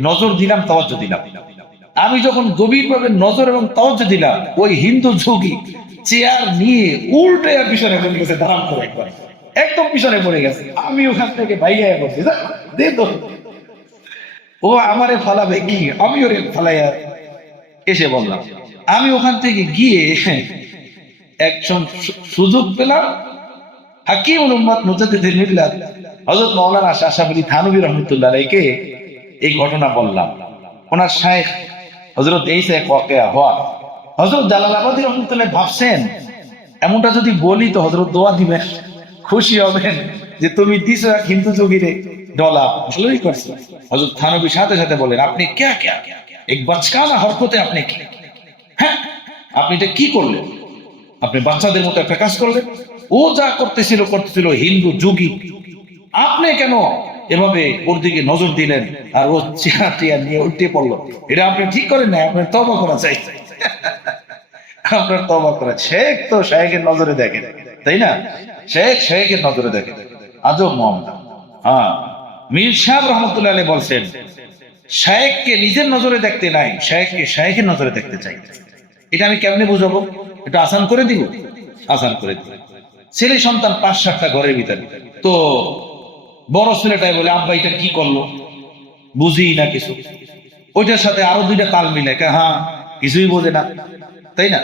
নজর দিলাম, তাওয়াজ্জু দিলাম। আমি যখন গভীরভাবে নজর এবং তওয়াজ্জুহ দিলাম, ওই হিন্দু যোগী চেয়ার নিয়ে উল্টে পিছনে পড়ে গেছে, দাঁড়ান করে একবার একদম পিছনে পড়ে গেছে। আমি ওখান থেকে ভাইয়া বলছি, দে তো, ও আমারে ফালাবে কি, আমি ওরে ফালাইয়া এসে বললাম। আমি ওখান থেকে গিয়ে একজন সুযোগ পেলাম, হাকিমুল উম্মাত মুজাদ্দিদুল মিল্লাত হযরত মাওলানা শাহ আশরাফ থানভী রাহমাতুল্লাহ আলাইহিকে এই ঘটনা বললাম। ওনার শাইখ হযরত এইসা ওয়াকিয়া হওয়া হযরত জালালাবাদী রাহমাতুল্লাহ ভাবছেন এমনটা যদি বলি তো হযরত দোয়া দিবেন, খুশি হবেন যে তুমি দিছো এক হিন্দু যোগীরে ডলা, ভালোই করছো। হযরত থানভী সাথে সাথে বলেন, আপনি ক্যা ক্যা এক বাচকানা হরকতে আপনি কি, হ্যাঁ আপনি এটা কি করলেন? আপনি বাচ্চাদের মতো একটা কাজ করলেন। ও যা করতেছিল হিন্দু যোগী, আপনি কেন এভাবে ওর দিকে নজর দিলেন আর ও চেয়ার টিয়ার নিয়ে উল্টে পড়লো? এটা আপনি ঠিক করেন না, আপনার তওবা করা চাই। আপনার তওবা করা। শেখ তো শেখের নজরে দেখেন, তাই না? শেখ শেখের নজরে দেখেন। আজব মামলা। হ্যাঁ, মীর সাহেব রহমতুল্লাহ আলাইহি বলছেন, শেখকে নিজের নজরে দেখতে নাই, শেখকে শেখের নজরে দেখতে চাই। এটা আমি কেমনে বুঝাবো? এটা আসান করে দিব, আসান করে দিব। ছেলে সন্তান ৫-৭টা ঘরের ভিতরে, তো বড় ছেলেটাই বলে, আব্বা এটা কি করলো, বুঝি না কিছু। ওইটার সাথে আরো 2টা তাল মিলে, হ্যাঁ কিছুই বোঝে না, তাই না?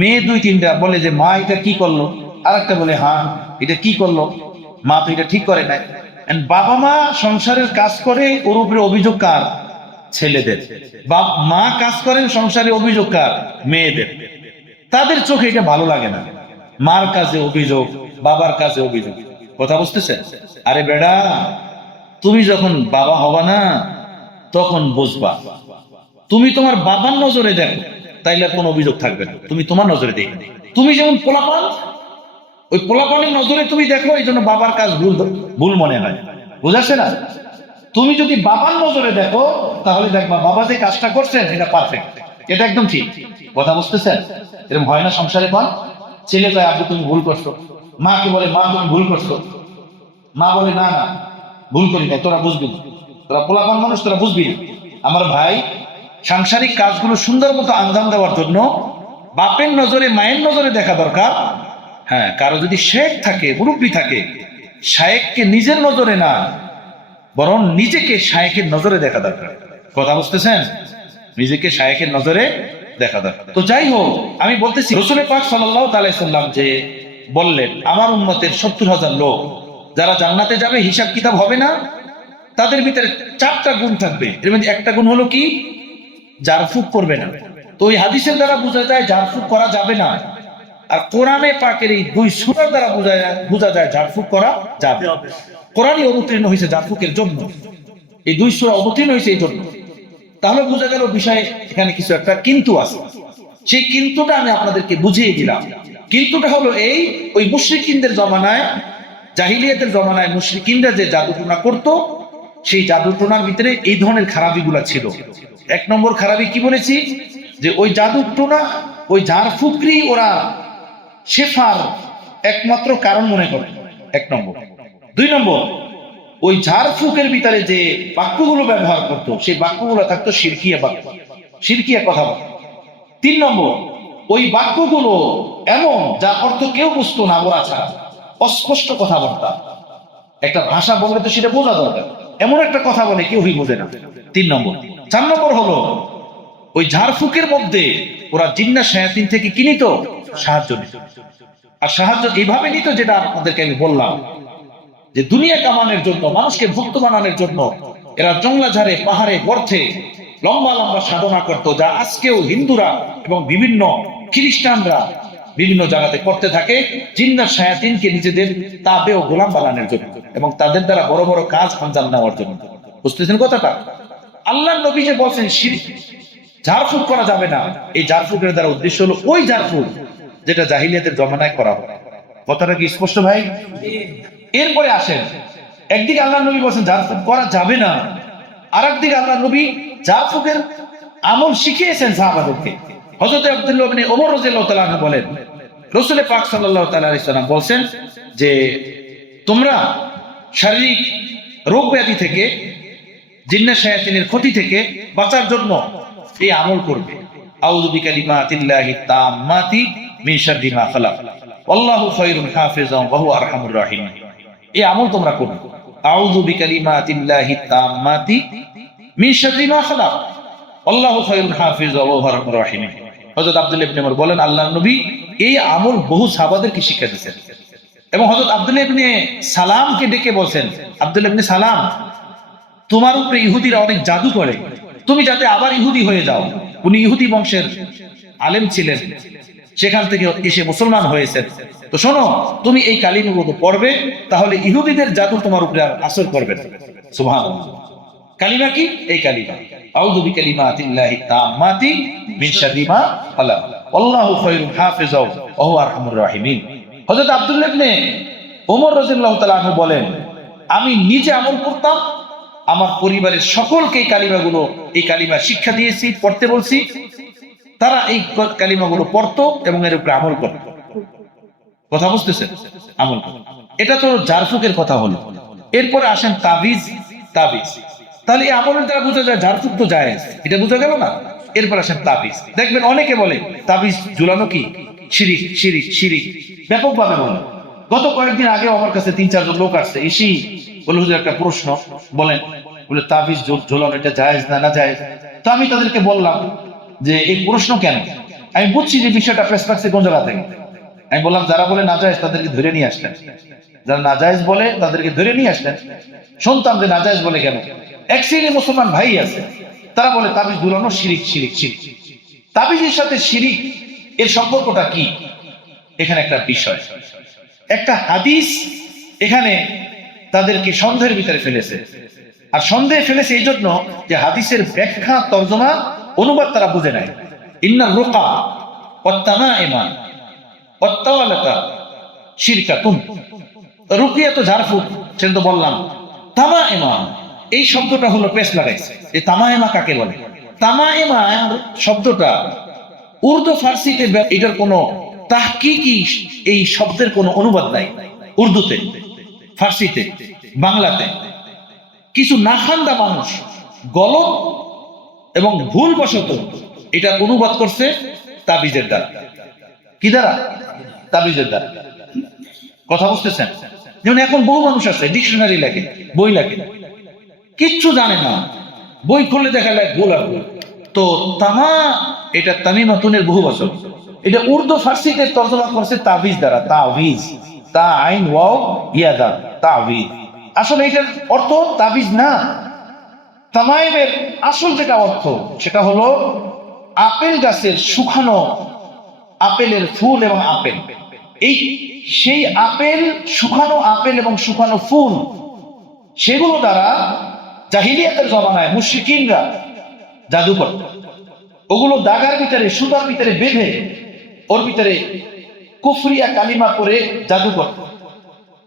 মেয়ে 2-3টা বলে যে মা এটা কি করলো, আর একটা বলে হ্যাঁ এটা কি করলো, মা তো এটা ঠিক করে নাই। বাবা মা সংসারের কাজ করে, ওর উপরে অভিযোগ কার? ছেলেদের। মা কাজ করেন, সংসারে অভিযোগ কার? মেয়েদের। তাদের চোখে এটা ভালো লাগে না, মার কাজে অভিযোগ, বাবার কাজে অভিযোগ। কথা বুঝতেছেন? আরে বেড়া, তুমি যখন বাবা হবা না তখন বুঝবা। তুমি তোমার বাবার নজরে দেখো, তাইলে আর কোনো অভিযোগ থাকবে না। তুমি তোমার নজরে দেখো। তুমি যেমন পোলাপান, ওই পোলাপানের নজরে তুমি দেখো, এই জন্য বাবার কাজ ভুল মনে হয়। বুঝাচ্ছে না? তুমি যদি বাবার নজরে দেখো তাহলে দেখবা বাবা যে কাজটা করছেন এটা পারফেক্ট, এটা একদম ঠিক। কথা বুঝতেছেন? এরকম হয় না সংসারে? কোন ছেলে কয় আপনি তুমি ভুল করছো, মাকে বলে মা তুমি ভুল করছো, মা বলে না না ভুল করি না, তোরা বুঝবি না, তোরা পোলাপান মানুষ, তোরা বুঝবি না। আমার ভাই, সাংসারিক কাজগুলো সুন্দর মতো আঞ্জাম দেওয়ার জন্য বাপের নজরে মায়ের নজরে দেখা দরকার। হ্যাঁ, কারো যদি শেখ থাকে, মুরব্বী থাকে, শায়েখকে নিজের নজরে না, বরং নিজেকে শায়েখের নজরে দেখা দরকার। কথা বুঝতেছেন? নিজেকে শায়েখের নজরে দেখা দরকার। তো যাই হোক, আমি বলতেছি রাসূল পাক সাল্লাল্লাহু আলাইহি সাল্লাম যে বললেন, আমার উম্মতের ৭০,০০০ লোক যারা জান্নাতে যাবে, হিসাব কিতাব হবে না, তাদের ভিতরে 4টা গুণ থাকবে। এর মধ্যে একটা গুণ হলো কি? জারফুক করবে না। তো ওই হাদিসের দ্বারা বোঝা যায় জারফুক করা যাবে না, আর কোরআনে পাকের এই 2 সূরার দ্বারা বোঝা যায় জারফুক করা যাবে। কোরআনই অবতীর্ণ হয়েছে জারফুকের জন্য, এই 2 সূরা অবতীর্ণ হয়েছে এই জন্য। তাহলে বোঝা গেল বিষয় এখানে কিছু একটা কিন্তু আছে। সেই কিন্তুটা আমি আপনাদেরকে বুঝিয়ে দিলাম। কিন্তুটা হলো এই, ওই মুশরিকিনদের জমানায়, জাহিলিয়াতের জমানায় মুশরিকিনরা যে জাদুটোনা করতো, সেই জাদুটোনার ভিতরে এই ধরনের খারাপিগুলা ছিল। 1 নম্বর খারাপি কি বলেছি? যে ওই জাদুটোনা, ওই ঝাড়ফুকরি ওরা শেফার একমাত্র কারণ মনে করে, 1 নম্বর। 2 নম্বর, ওই ঝাড়ফুকের ভিতরে যে বাক্যগুলো ব্যবহার করতো, সেই বাক্যগুলো থাকতো শিরকিয়া বাক্য, শিরকিয়া কথাবার্তা। 3 নম্বর, ওই বাক্যগুলো এমন যার অর্থ কেউ বুঝতো না, ওরা ছাড়া অস্পষ্ট কথাবার্তা। একটা ভাষা বললে তো সেটা বোঝা দরকার, এমন একটা কথা বলে কেউই বোঝে না। 3 নম্বর। 4 নম্বর হলো ওই ঝাড়ফুকের মধ্যে ওরা জিন্নাত শায়াতিন থেকে কি নিত? সাহায্য নিত। আর সাহায্য এইভাবে নিত, যেটা আপনাদেরকে আমি বললাম, যে দুনিয়া কামানোর জন্য, মানুষকে ভুক্ত বানানোর জন্য এরা জঙ্গলা ঝাড়ে, পাহাড়ে, গর্তে লম্বা লম্বা সাধনা করত, যা আজকেও হিন্দুরা এবং বিভিন্ন খ্রিস্টানরা বিভিন্ন জায়গাতে করতে থাকে, জিন্নাত শায়াতিনকে নিজেদের তাবে ও গোলাম বানানোর জন্য এবং তাদের দ্বারা বড় বড় কাজ আঞ্জাম নেওয়ার জন্য। বুঝতেছেন কথাটা? আল্লাহর নবী যে বলছেন শিরক, ঝাড়ফুঁক করা যাবে না, এই ঝাড়ফুঁকের দ্বারা উদ্দেশ্য হলো ওই ঝাড়ফুঁক যেটা জাহিলিয়াতের জমানায় করা হয়। কথাটা কি স্পষ্ট ভাই? এরপরে আসেন, একদিকে আল্লাহর নবী বলছেন ঝাড়ফুঁক করা যাবে না, আর একদিকে আল্লাহর নবী ঝাড়ফুঁকের আমল শিখিয়েছেন সাহাবাদেরকে। হযরত আব্দুল্লাহ ইবনে ওমর রাদিয়াল্লাহু তাআলা আনহু বলেন, রাসূল পাক সাল্লাল্লাহু তাআলা আলাইহি সাল্লাম বলেন যে তোমরা শারীরিক রোগ ব্যাধি থেকে, জিন্নাত শায়াতিনের ক্ষতি থেকে বাঁচার জন্য এই আমল করবে, আউযু বিকালিমাতিল্লাহি তাম্মাতি মিন শাররি মা খালাক আল্লাহু খায়রুল হাফিজান ওয়া হুয়া আরহামুর রাহিম। এই আমল তোমরা করবে, আউযু বিকালিমাতিল্লাহি তাম্মাতি মিন শাররি মা খালাক আল্লাহু খায়রুল হাফিজান ওয়া হুয়া আরহামুর রাহিম। হযরত আব্দুল্লাহ ইবনে ওমর বলেন, আল্লাহর নবী এই আমল বহু সাহাবাদেরকে শিক্ষা দিয়েছেন। এবং হযরত আব্দুল্লাহ ইবনে সালামকে ডেকে বলছেন, আব্দুল্লাহ ইবনে সালাম, তোমার উপরে ইহুদিরা অনেক জাদু করে, তুমি যাতে আবার ইহুদি হয়ে যাও। উনি ইহুদি বংশের আলেম ছিলেন, সেখান থেকে এসে মুসলমান হয়েছেন। তো শোনো, তুমি এই কালিমাগুলো পড়বে, তাহলে ইহুদিদের জাদু তোমার উপরে আসর করবে না। সুবহানাল্লাহ। কালিমা কি? এই কালিমা, আউযু বিকালিমাতিল্লাহি তাম্মাতি মিন শাররি মা খালাক আল্লাহু খায়রুল হাফিজান ওয়া হুয়া আরহামুর রাহিমিন। হযরত আব্দুল্লাহ ইবনে ওমর রাদিয়াল্লাহু তাআলা আনহু বলেন, আমি নিজে আমল করতাম, আমার পরিবারের সকলকে এই কালিমাগুলো, এই কালিমা শিক্ষা দিয়েছি, পড়তে বলছি, তারা এই কালিমাগুলো পড়তো এবং এর উপরে আমল করত। কথা বুঝতেছেন? আমল করত। এটা তো ঝাড়ফুঁকের কথা হলো। এরপরে আসেন তাবিজ। তাবিজ, তাহলে এই আমলের দ্বারা বোঝা যায় ঝাড়ফুঁক তো জায়েজ, এটা বোঝা গেল না। এরপর আসেন তাবিজ। দেখবেন অনেকে বলে তাবিজ ঝুলানো কি শিরিক, শিরিক, শিরিক, ব্যাপকভাবে বলে। গত কয়েকদিন আগে আমার কাছে 3-4 জন লোক আসছে, এসি বলে, হুজুর একটা প্রশ্ন বলেন, বলে তাবিজ ঝোলানো এটা জায়েজ না না জায়েজ? তো আমি তাদেরকে বললাম যে এই প্রশ্ন কেন? আমি বুঝছি যে বিষয়টা পেশ রাখছে কোন জায়গা থেকে। আমি বললাম, যারা বলে না জায়েজ তাদেরকে ধরে নিয়ে আসলেন, যারা না জায়েজ বলে তাদেরকে ধরে নিয়ে আসলেন, শুনতাম যে না জায়েজ বলে কেন। এক শ্রেণীর মুসলমান ভাই আছে, তারা বলে তাবিজ ঝুলানো শিরিক, শিরিক, শিরিক। তাবিজের সাথে শিরিক এর সম্পর্কটা কি? এখানে একটা বিষয়, একটা হাদিস এখানে তাদেরকে সন্দেহের ভিতরে ফেলেছে। আর সন্দেহে ফেলেছে এই জন্য যে হাদিসের ব্যাখ্যা, তর্জমা, অনুবাদ তারা বুঝে নাই। ইন্নার রুকা ওয়াত-তামাইমা ওয়াত-তাওয়ালাতা শিরকাতুন। রুকিয়া তো ঝাড়ফুঁক, সেটা তো বললাম। তামাইমা এই শব্দটা হলো পেশ লাগাইছে। এই তামাইমা কাকে বলে? তামাইমা শব্দটা উর্দু ফার্সিতে এটার কোনো তাহকিকি, এই শব্দের কোনো অনুবাদ নাই উর্দুতে, ফার্সিতে, বাংলাতে। কিছু নাখান্দা মানুষ গলত এবং ভুলবশত এটা অনুবাদ করছে তাবিজের দ্বারা। কি দ্বারা? তাবিজের দ্বারা। কথা বুঝতেছেন? যেমন এখন বহু মানুষ আছে ডিকশনারি লাগে, বই লাগে, কিচ্ছু জানে না, বই খুললে দেখা যায় ভুল আর ভুল। তো তামা, এটা তামিমাতুনের বহু বছর, এটা উর্দু ফার্সিতে তর্জমা করছে তাবিজ দ্বারা। তাবিজ, তা আইন ওয়াও ইয়াদা, তাবিজ। আসলে এটার অর্থ তাবিজ না। তামাইমের আসল যেটা অর্থ সেটা হলো আপেল গাছের শুকানো আপেলের ফুল এবং আপেল। এই সেই আপেল, শুকানো আপেল এবং শুকানো ফুল, সেগুলো দ্বারা জাহিলিয়াতের জমানায় মুশরিকিনরা জাদু করত। ওগুলো দাগার ভিতরে, সুতার ভিতরে বেঁধে ওর ভিতরে কুফরিয়া কালিমা করে জাদু করত।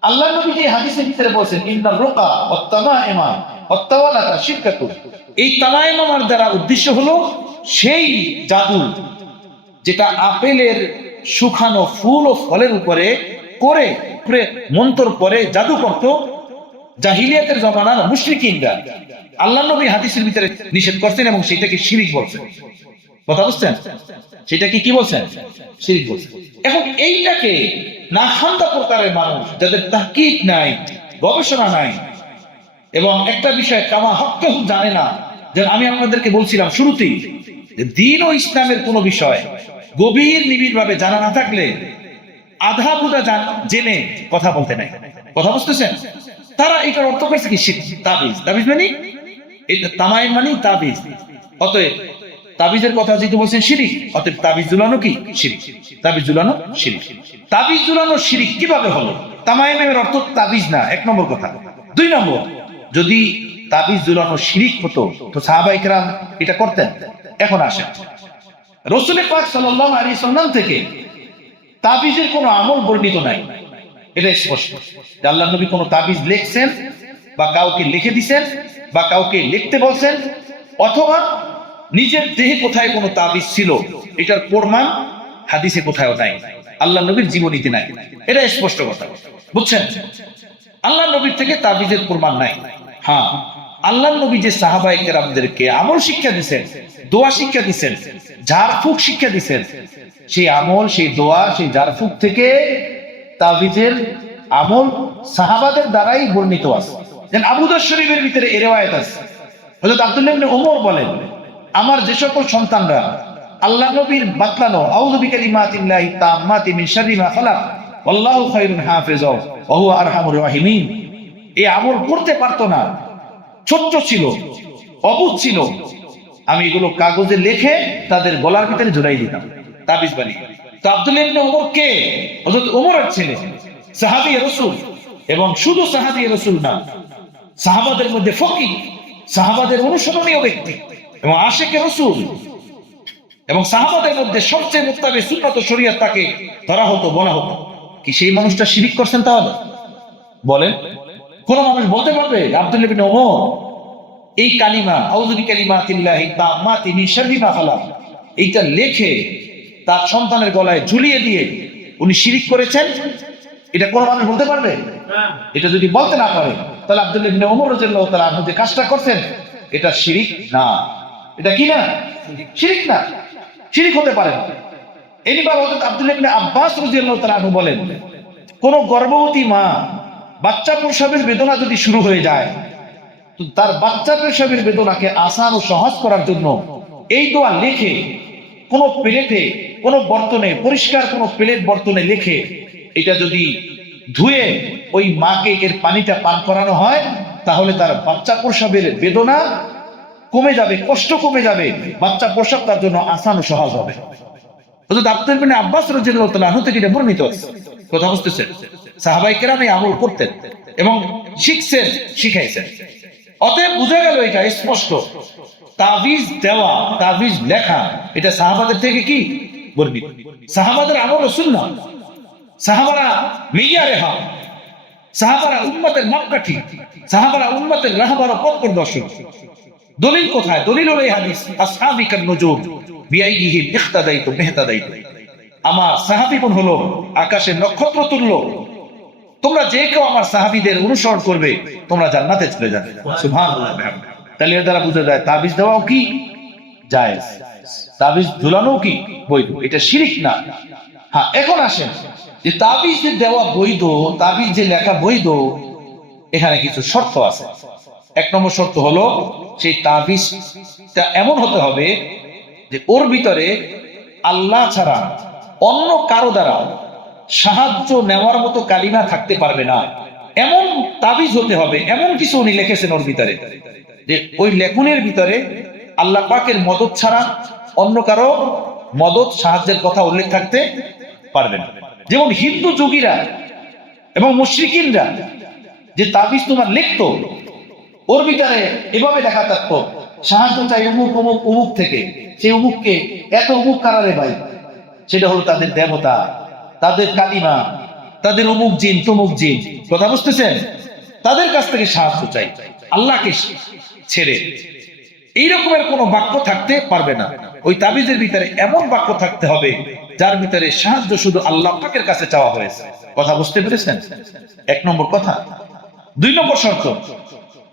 আল্লাহ নবী যে হাদিসের ভিতরে বলেছেন, ইন্নার রুকা ওয়াত-তামাইমা ওয়াত-তাওয়ালাতা শিরকাতুন। এই তামাইমার দ্বারা উদ্দেশ্য হলো সেই জাদু যেটা আপেলের শুকানো ফুল ও ফলের উপরে করে মন্ত্র পরে জাদু করত জাহিলিয়াতের জমানার মুশরিকিনরা। আল্লাহ নবী হাদিসের ভিতরে নিষেধ করছেন এবং সেটাকে শিরিক বলছেন। কথা বুঝছেন? সেটাকে কি বলছেন? শিরিক বলছেন। এখন এইটাকে নাখান্দা প্রকারের মানুষ, যাদের তাহকিক নাই, গবেষণা নাই, এবং একটা বিষয় কামা হককে জানে না। যেন আমি আপনাদেরকে বলছিলাম শুরুতেই, যে দ্বীন ও ইসলামের কোন বিষয় গভীর নিবিড় ভাবে জানা না থাকলে আধা বুধা জেনে কথা বলতে নাই। কথা বুঝতেছেন? তারা এটার অর্থ করেছে কি শিরক, তাবিজ। তাবিজ মানে এটা, তামাইম মানে তাবিজ। অতএব তাবিজের কথা যেহেতু বলছেন শিরিক, অতএব তাবিজ ঝুলানো কি শিরিক। তাবিজ ঝুলানো শিরিক। তাবিজ ঝুলানো শিরিক কিভাবে হলো? তামাইমের অর্থ তাবিজ না, 1 নম্বর কথা। 2 নম্বর, যদি তাবিজ ঝুলানো শিরিক হতো তো সাহাবায়ে কেরাম এটা করতেন? এখন আসেন, রাসূল পাক সাল্লাল্লাহু আলাইহি সাল্লাম থেকে তাবিজের কোনো আমল বর্ণিত নাই। এটা স্পষ্ট যে আল্লাহর নবী কোনো তাবিজ লিখছেন বা কাউকে লিখে দিবেন বা কাউকে লিখতে বলছেন, অথবা নিজের দেহে কোথায় কোনো তাবিজ ছিল, এটার প্রমাণ হাদিসে কোথাও নাই, আল্লাহর নবীর জীবনীতে নাই। এটা স্পষ্ট কথা, বুঝছেন? আল্লাহর নবীর থেকে তাবিজের প্রমাণ নাই। হ্যাঁ, আল্লাহর নবী যে সাহাবায়ে কেরামদেরকে আমল শিক্ষা দিয়েছেন, দোয়া শিক্ষা দিয়েছেন, ঝাড়ফুঁক শিক্ষা দিয়েছেন, সেই আমল, সেই দোয়া, সেই ঝাড়ফুঁক থেকে তাবিজের আমল সাহাবাদের দ্বারাই বর্ণিত আছে। যেন আবু দাউদ শরীফের ভিতরে এ রিওয়ায়াত আছে, হযরত আব্দুল্লাহ ইবনে ওমর বলেন, আমার যে সকল সন্তানরা আল্লাহ নবীর বাতলানো আউযু বিকালিমাতিল্লাহি তাম্মাতি মিন শাররি মা খালাক ওয়াল্লাহু খায়রুন হাফিজা ওয়া হুয়া আরহামুর রাহিমিন, এই আমল করতে পারতো না, ছোট্ট ছিল, অবুঝ ছিল, আমি এগুলো কাগজে লিখে তাদের গলার ভিতরে ঝুলাই দিতাম তাবিজ বানিয়ে। তো আব্দুল্লাহ ইবনে ওমর কে? হযরত ওমরের ছেলে, সাহাবী রাসূল, এবং শুধু সাহাবী রাসূল না, সাহাবাদের মধ্যে ফকিহ, সাহাবাদের অনুসরণীয় ব্যক্তি এবং আশিকে রাসূল, এবং সাহাবাদের মধ্যে সবচেয়ে মুত্তাবি সুন্নাত ও শরীয়ত তাকে ধরা হতো, বলা হতো। কি সেই মানুষটা শিরক করছেন? তাহলে বলেন, কোন মানুষ বলতে পারবে আব্দুল্লাহ ইবনে ওমর এই কালিমা আউযু বিকালিমাতিল্লাহি তাম্মাতি মিন শাররি মা খালাক এইটা লিখে তার সন্তানের গলায় ঝুলিয়ে দিয়ে উনি শিরক করেছেন? এটা কোন মানুষ বলতে পারবে? এটা যদি বলতে না পারে, তাহলে আব্দুল্লাহ ইবনে ওমর রাদিয়াল্লাহু তাআলা আনহু যে কাজটা করছেন এটা শিরক না। এটা কি না? শিরক না, শিরক হতে পারে না। এইবার হযরত আব্দুল্লাহ ইবনে আব্বাস রাদিয়াল্লাহু তাআলা আনহু বলেন, কোন গর্ভবতী মা বাচ্চা প্রসবের বেদনা যদি শুরু হয়ে যায়, তো তার বাচ্চা প্রসবের বেদনাকে আসান ও সহজ করার জন্য এই দোয়া লিখে কোন প্লেটে, কোন বর্তনে, পরিষ্কার কোন প্লেট বর্তনে লিখে এটা যদি ধুয়ে ওই মাকে এর পানিটা পান করানো হয়, তাহলে তার বাচ্চা প্রসবের বেদনা কমে যাবে, কষ্ট কমে যাবে, বাচ্চা প্রসব তার জন্য আসান ও সহজ হবে। হযরত আব্দুল্লাহ ইবনে আব্বাস রাদিয়াল্লাহু তাআলা আনহু থেকে এটা বর্ণিত আছে। কথা বুঝতেছেন? সাহাবায়ে কেরাম এই আমল করতেন এবং শিখছেন, শিখাইছেন। অতএব বুঝা গেল এটা স্পষ্ট, তাবিজ দেওয়া, তাবিজ লেখা এটা সাহাবাদের থেকে কি বর্ণিত। সাহাবাদের আমল ও সুন্নাহ, সাহাবারা মিয়ারে হক, সাহাবারা উম্মতের মাপকাঠি, সাহাবারা উম্মতের রাহবার ও পথ প্রদর্শক। দলিল কোথায়? দলিল হলো এই হাদিস, আসহাবি কান নুজুম বিআইহিম ইখতাদাইতু মুহতাদাইতু, আমার সাহাবীগণ হলো আকাশের নক্ষত্র তুল্য, তোমরা যে কেউ আমার সাহাবীদের অনুসরণ করবে তোমরা জান্নাতে চলে যাবে। সুবহানাল্লাহ। তাহলে এর দ্বারা বোঝা যায় তাবিজ দেওয়াও কি জায়েজ, তাবিজ ঝুলানো কি বৈধ, এটা শিরক না। হ্যাঁ, এখন আসেন যে তাবিজ যে দেওয়া বৈধ, তাবিজ যে লেখা বৈধ, এখানে কিছু শর্ত আছে। এক নম্বর শর্ত হলো সেই তাবিজটা এমন হতে হবে যে ওর ভিতরে আল্লাহ ছাড়া অন্য কারো দ্বারা সাহায্য নেওয়ার মতো কালিমা থাকতে পারবে না, এমন তাবিজ হতে হবে। এমন কিছু উনি লিখেছেন ওর ভিতরে যে ওই লেখনের ভিতরে আল্লাহ পাকের মদদ ছাড়া অন্য কারো মদদ, সাহায্যের কথা উল্লেখ থাকতে পারবে না। যেমন হিন্দু যোগীরা এবং মুশরিকিনরা যে তাবিজ তোমার লিখতো, ওর ভিতরে এভাবে লেখা থাকতো, সাহায্য চাই অমুক অমুক অমুক থেকে, সেই অমুককে এত অমুক কারারে ভাই, সেটা হলো তাদের দেবতা, তাদের কালিমা, তাদের অমুক জিন তমুক জিন। কথা বুঝতেছেন? তাদের কাছ থেকে সাহায্য চাই, আল্লাহকে ছেড়ে। এই রকমের কোন বাক্য থাকতে পারবে না। ওই তাবিজের ভিতরে এমন বাক্য থাকতে হবে যার ভিতরে সাহায্য শুধু আল্লাহ পাকের কাছে চাওয়া হয়েছে। কথা বুঝতে পেরেছেন? এক নম্বর কথা। দুই নম্বর শর্ত,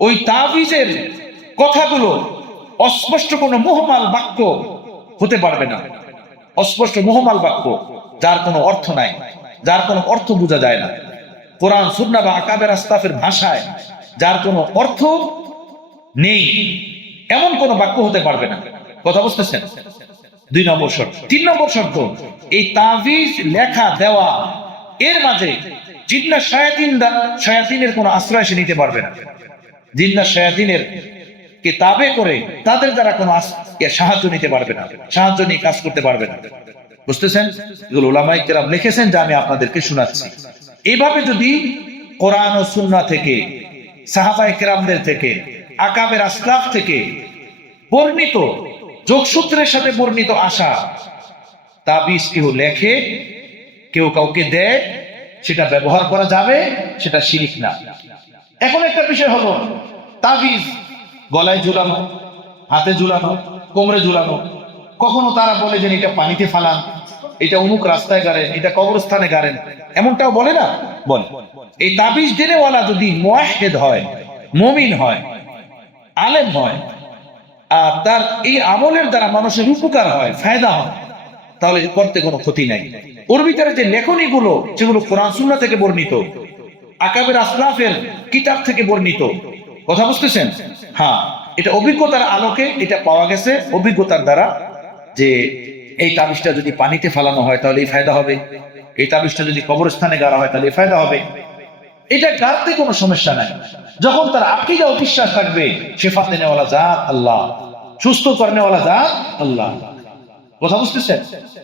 ওই তাবিজের কথাগুলো অস্পষ্ট কোনো মুহমাল বাক্য হতে পারবে না। অস্পষ্ট মুহমাল বাক্য, যার কোনো অর্থ নাই, যার কোনো অর্থ বোঝা যায় না, কোরআন সুন্নাহ বা আকাবের আস্তাফের ভাষায় যার কোনো অর্থ নেই, এমন কোন বাক্য হতে পারবে না। কথা বুঝতেছেন? দুই নম্বর শর্ত। তিন নম্বর শর্ত, এই তাবিজ লেখা দেওয়া এর মাঝে জিন্না শায়াতিনের কোনো আশ্রয় সে নিতে পারবে না। জিন্না শায়াতিনের কে তাবে করে তাদের দ্বারা কোনো সাহায্য নিতে পারবে না, সাহায্য নিয়ে কাজ করতে পারবে না। বুঝতেছেন? এগুলো উলামায়ে কেরাম লিখেছেন, যা আমি আপনাদেরকে শোনাচ্ছি। এইভাবে যদি কোরআন ও সুন্নাহ থেকে, সাহাবায়ে কেরামদের থেকে, আকাবের আসলাফ থেকে বর্ণিত, যোগসূত্রের সাথে বর্ণিত আসা তাবিজ কেউ লেখে, কেউ কাউকে দেয়, সেটা ব্যবহার করা যাবে, সেটা শিরক না। এখন একটা বিষয় হলো, তাবিজ গলায় ঝুলানো, হাতে ঝুলানো, কোমরে ঝুলানো, কখনো তারা বলে যে এটা পানিতে ফালান, এটা অমুক রাস্তায় গাড়েন, এটা কবরস্থানে গাড়েন, এমনটাও বলে না? বলে। এই তাবিজ দেনেওয়ালা যদি মুওয়াহহিদ হয়, মুমিন হয়, আলেম হয়, আর তার এই আমলের দ্বারা মানুষের উপকার হয়, ফায়দা হয়, তাহলে করতে কোনো ক্ষতি নাই। ওর ভিতরে যে লেখনী গুলো, যেগুলো কোরআন সুন্নাহ থেকে বর্ণিত, আকাবের আসলাফের কিতাব থেকে বর্ণিত, কথা বুঝতেছেন? হ্যাঁ, এটা অভিজ্ঞতার আলোকে এটা পাওয়া গেছে, অভিজ্ঞতার দ্বারা, যে এই তাবিজটা যদি পানিতে ফেলানো হয় তাহলে এই ফায়দা হবে, এই তাবিজটা যদি কবরস্থানে গাড়া হয় তাহলে এই ফায়দা হবে। এটা গাড়তে কোনো সমস্যা নাই, যখন তার আকীদা ও বিশ্বাস থাকবে শেফা দেনেওয়ালা জাত আল্লাহ, সুস্থ করেনেওয়ালা জাত আল্লাহ। কথা বুঝতেছেন?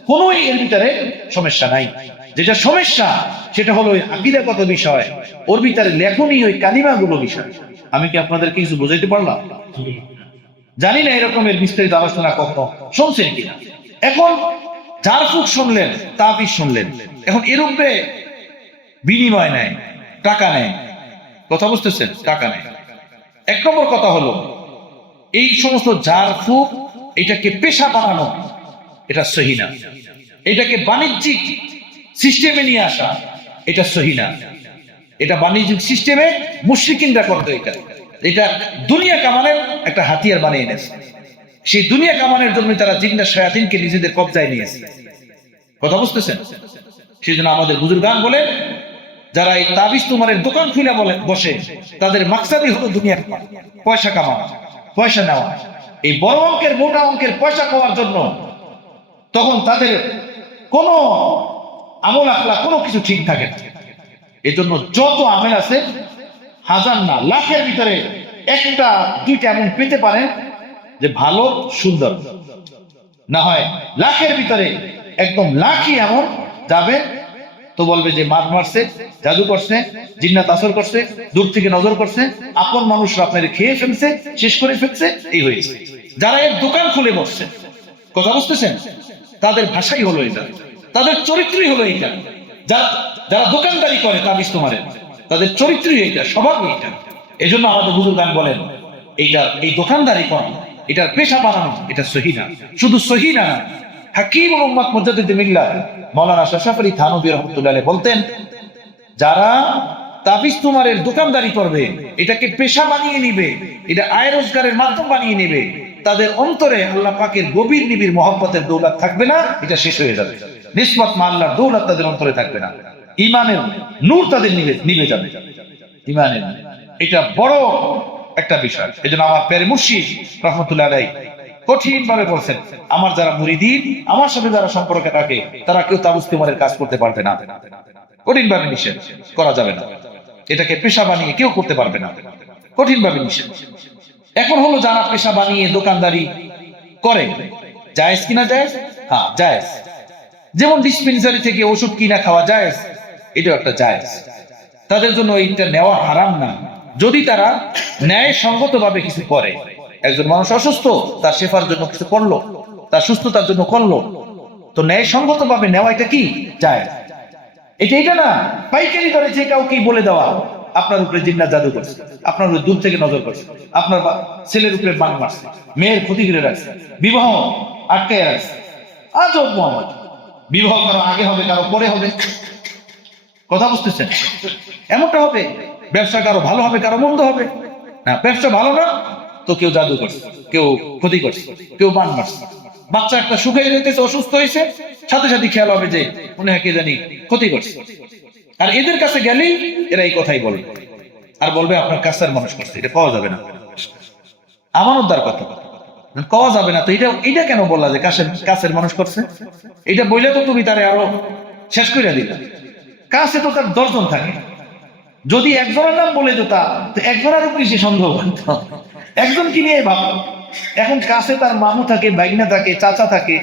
কোন এর ভিতরে সমস্যা নাই। যেটা সমস্যা সেটা হলো ওই আকীদাগত বিষয়, ওর ভিতরে লেখনী ওই কালিমাগুলো বিষয়। আমি কি আপনাদেরকে কিছু বুঝাইতে পারলাম? জানি না এরকমের বিস্তারিত আলোচনা কখনো শুনছেন কিনা। এখন ঝাড়ফুঁক শুনলেন, তাবিজ শুনলেন, এখন এরূপে বিনিময় নেয়, টাকা নেয়। কথা বুঝতেছেন? টাকা নেয়। এক নম্বর কথা হলো, এই সমস্ত ঝাড়ফুঁক এটাকে পেশা বানানো, এটা সহি না। এটাকে বাণিজ্যিক সিস্টেমে নিয়ে আসা, এটা সহি না। এটা বাণিজ্যিক সিস্টেমে মুশরিকিনরা করতো। এটা দুনিয়া কামানের একটা হাতিয়ার বানিয়ে এনেছে। সেই দুনিয়া কামানের জন্য তারা জিন্না শায়াতিনকে নিজেদের কবজায় নিয়েছে। কথা বুঝতেছেন? সেই জন্য আমাদের বুজুর্গান বলে, যারা এই তাবিজ তোমারের দোকান খুলে বসে, তাদের মাকসাদই হলো দুনিয়া পয়সা কামানো, পয়সা নেওয়া। এই বড় অঙ্কের মোটা অঙ্কের পয়সা পাওয়ার জন্য তখন তাদের কোনো আমল আখলাক কোনো কিছু ঠিক থাকে না। এই জন্য যত আমেল আছে, হাজার না লাখের ভিতরে একটা দুইটা এমন পেতে পারেন যে ভালো সুন্দর, না হয় লাখের ভিতরে একদম লাখই এমন যাবে, তো বলবে যে মার মারছে, জাদু করছে, জিন্নাত আসর করছে, দূর থেকে নজর করছে, আপন মানুষরা আপনাদের খেয়ে ফেলছে, শেষ করে ফেলছে, এই হয়েছে। যারা এর দোকান খুলে বসছে, কথা বুঝতেছেন, তাদের ভাষাই হলো এটা, তাদের চরিত্রই হলো এটা। যারা দোকানদারি করে তাবিজ তোমারের, তাদের চরিত্রই এটা, স্বভাবই এটা। এই জন্য আমাদের বুজুর্গান বলেন, এই দোকানদারি করা, এটার পেশা বানানো, এটা সহি না। শুধু সহি না, হাকিম ও উম্মাত মুজাদ্দিদ মিল্লাহ মাওলানা শাশাফি থানভী রাহমাতুল্লাহ আলাইহি বলতেন, যারা তাবিজ তোমারের দোকানদারি করবে, এটাকে পেশা বানিয়ে নিবে, এটা আয় রোজগারের মাধ্যম বানিয়ে নিবে, তাদের অন্তরে আল্লাহ পাকের গভীর নিবিড় মহব্বতের দৌলত থাকবে না, এটা শেষ হয়ে যাবে। নিসবত মা আল্লাহর দৌলত তাদের অন্তরে থাকবে না, ঈমানের নূর তাদের নিভে যাবে। ঈমানের, এটা বড় একটা বিষয়। এজন্য আমার পীর মুর্শিদ রাহমাতুল্লাহ আলাইহি কঠিন ভাবে বলছেন, আমার যারা মুরিদিন, আমার সাথে যারা সম্পর্কে থাকে, তারা কেউ তাবিজ তোমারের কাজ করতে পারবে না। কঠিন ভাবে নিষেধ করা যাবে না, এটাকে পেশা বানিয়ে কেউ করতে পারবে না, কঠিন ভাবে নিষেধ। এখন হলো যারা পেশা বানিয়ে দোকানদারি করে, জায়েজ কিনা জায়েজ? হ্যাঁ জায়েজ। যেমন ডিসপেন্সারি থেকে ওষুধ কিনা খাওয়া জায়েজ, এটাও একটা জায়েজ। তাদের জন্য এইটা নেওয়া হারাম না, যদি তারা ন্যায় সঙ্গত ভাবে কিছু করে। একজন মানুষ অসুস্থ, তার শেফার জন্য কিছু করলো, তার সুস্থতার জন্য করলো, তো ন্যায় সঙ্গত ভাবে নেওয়া এটা কি জায়েজ। এটা না পাইকারি করে যে কাউকে বলে দেওয়া, আপনার উপরে জিন্নাত জাদু করছে, আপনার উপরে দূর থেকে নজর করছে, আপনার ছেলের উপরে বান মারছে, মেয়ের ক্ষতি করে রাখছে, বিবাহ আটকে রাখছে। আজব মোহাম্মদ, বিবাহ কারো আগে হবে, কারো পরে হবে। কথা বুঝতেছেন? এমনটা হবে। ব্যবসা কারো ভালো হবে, কারো মন্দ হবে। না, ব্যবসা ভালো না তো কেউ জাদু করছে, কেউ ক্ষতি করছে, কেউ বান মারছে। বাচ্চা একটা শুকিয়ে যেতেছে, অসুস্থ হয়েছে, সাথে সাথে খেয়াল হবে যে মনে হয় কে জানি ক্ষতি করছে। আর এদের কাছে গেলেই এরা এই কথাই বলবে, আর বলবে আপনার কাছের মানুষ করছে। এটা পাওয়া যাবে না, আমানতদার কথা পাওয়া যাবে না। তো এটা কেন বললা যে কাছের মানুষ করছে? এটা বললে তো তুমি তারে আরো শেষ করে দিলে। কাছে তো তার 10 জন থাকে, যদি একজনের নাম বলে দিতা তো একজনের উপরে সে সন্দেহ করত, একজন কি নিয়ে ভাব। এখন কাছে তার মামু থাকে, বাইগনা থাকে, চাচা থাকে,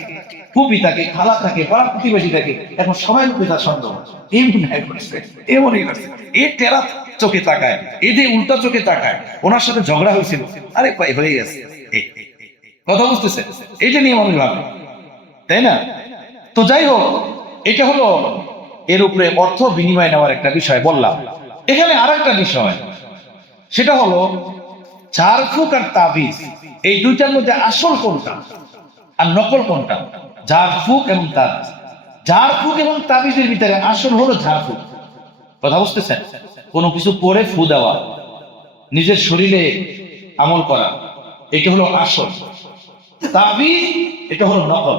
ফুপি থাকে, খালা থাকে, পাড়া প্রতিবেশী থাকে, এখন সবাই উপরে তার সন্দেহ। এমনই করছে, এমনই করছে, এ টেরা চোখে তাকায়, এদের উল্টা চোখে তাকায়, ওনার সাথে ঝগড়া হয়েছিল, আরে ভাই হয়ে গেছে। কথা বুঝতেছে? এইটা নিয়ে মানুষ ভাবে, তাই না? তো যাই হোক, এটা হলো এর উপরে অর্থ বিনিময় নেওয়ার একটা বিষয় বললাম। এখানে আর একটা বিষয়, সেটা হলো ঝাড়ফুঁক আর তাবিজ, এই দুইটার মধ্যে আসল কোনটা আর নকল কোনটা? ঝাড়ফুঁক এবং তাবিজ। ঝাড়ফুঁক এবং তাবিজের ভিতরে আসল হলো ঝাড়ফুঁক। কথা বুঝতেছেন? কোনো কিছু পরে ফু দেওয়া, নিজের শরীরে আমল করা, এটা হলো আসল। তাবিজ এটা হলো নকল।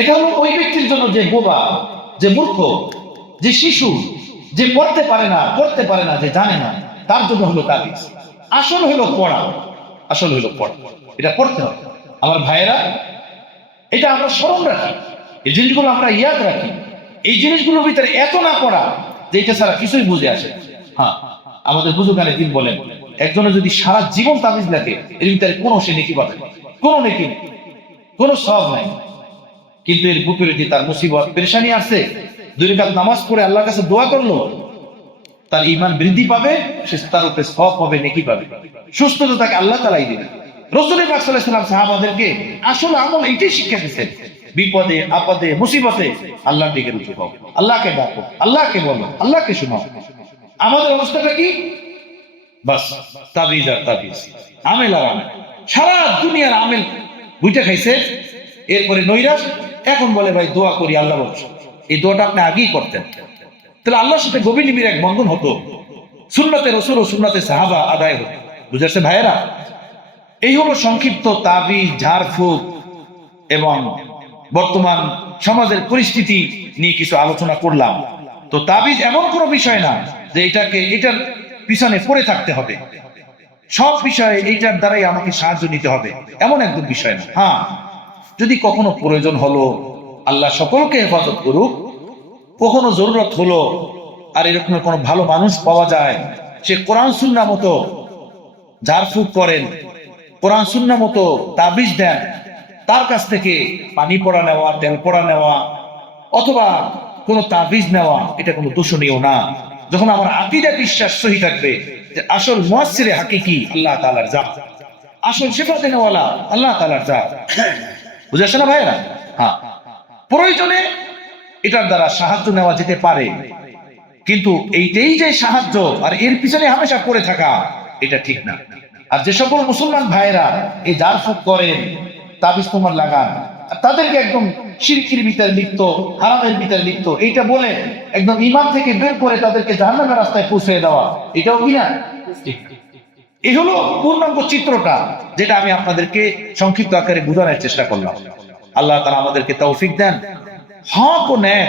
এটা হলো ওই ব্যক্তির জন্য যে বোবা, যে মূর্খ, যে শিশু, যে পড়তে পারে না, করতে পারে না, যে জানে না, তার জন্য হলো তাবিজ। আসল হলো পড়া, আসল হলো পড়া, এটা পড়তে হবে। আমার ভাইয়েরা, এটা আমরা স্মরণ রাখি, এই জিনিসগুলো আমরা ইয়াদ রাখি। এই জিনিসগুলোর ভিতরে এত না পড়া যে এটা ছাড়া কিছুই বুঝে আসে। হ্যাঁ, আমাদের বুজুর্গানে দিন বলেন, একজনে যদি সারা জীবন তাবিজ লেখে, এর ভিতরে কোনো সে নেকি পাবে, কোনো নেকি নেই, কোনো সব নাই। কিন্তু এর বুকের যে তার মুসিবত পেরেশানি আসছে, 2 রাকাত নামাজ পড়ে আল্লাহর কাছে দোয়া করলো, তার ঈমান বৃদ্ধি পাবে, সে তার উপরে সওয়াব পাবে, নেকি পাবে, সুস্থতা তাকে আল্লাহ তাআলাই দিবেন। রাসূল পাক সাল্লাল্লাহু আলাইহি ওয়াসাল্লাম সাহাবাদেরকে আসল আমল এইটাই শিক্ষা দিয়েছেন। বিপদে আপদে মুসিবতে আল্লাহর দিকে রুজু হও, আল্লাহকে ডাকো, আল্লাহকে বলো, আল্লাহকে শোনাও। আমাদের অবস্থাটা কি? বাস তাবিজ আর তাবিজ, আমেল আর আমেল, সারা দুনিয়ার আমেল বুইটা খাইছে, এরপরে নৈরাশ। এখন বলে ভাই দোয়া করি, আল্লাহ বলছে। এই দোয়াটা আপনি আগেই করতেন, তাহলে আল্লাহর সাথে গভীর নিবিড় এক বন্ধন হতো, সুন্নতে রাসূল ও সুন্নতে সাহাবা আদায় হতো। বুঝাচ্ছে ভাইয়েরা? এই হলো সংক্ষিপ্ত তাবিজ, ঝাড়ফুঁক এবং বর্তমান সমাজের পরিস্থিতি নিয়ে কিছু আলোচনা করলাম। তো তাবিজ এমন কোনো বিষয় না যে এটার পিছনে পড়ে থাকতে হবে, সব বিষয়ে এইটার দ্বারাই আমাকে সাহায্য নিতে হবে, এমন একদম বিষয় না। হ্যাঁ, যদি কখনো প্রয়োজন হলো, আল্লাহ সকলকে হেফাজত করুক, কখনো জরুরত হলো আর এরকম কোনো ভালো মানুষ পাওয়া যায়, সে কোরআন সুন্নাহ মতো ঝাড়ফুঁক করেন, কোরআন সুন্নাহ মতো তাবিজ দেন, তার কাছ থেকে পানি পড়া নেওয়া, তেল পড়া নেওয়া অথবা কোনো তাবিজ নেওয়া, এটা কোনো দূষণীয় না, যখন আমার আকীদা বিশ্বাস সহি থাকবে যে আসল মুয়াসসিরে হাকিকি আল্লাহ তাআলার জাত, আসল শিফা দেনেওয়ালা আল্লাহ তাআলার জাত। বুঝাচ্ছে না ভাইরা? হ্যাঁ, প্রয়োজনে এটার দ্বারা সাহায্য নেওয়া যেতে পারে, কিন্তু এইটাই যে সাহায্য আর এর পিছনে হামেশা পড়ে থাকা, এটা ঠিক না। আর যে সকল মুসলমান ভাইরা এই ঝাড়ফুঁক করেন, তাবিজ তোমার লাগান, আর তাদেরকে একদম শিরকির ভিতরে লিপ্ত, হারামের ভিতরে লিপ্ত, এইটা বলে একদম ঈমান থেকে বের করে তাদেরকে জাহান্নামের রাস্তায় পৌঁছে দেওয়া, এটাও কি না? এই হলো পূর্ণাঙ্গ চিত্রটা, যেটা আমি আপনাদেরকে সংক্ষিপ্ত আকারে বোঝানোর চেষ্টা করলাম। আল্লাহ তাআলা আমাদেরকে তৌফিক দেন, হক ও ন্যায়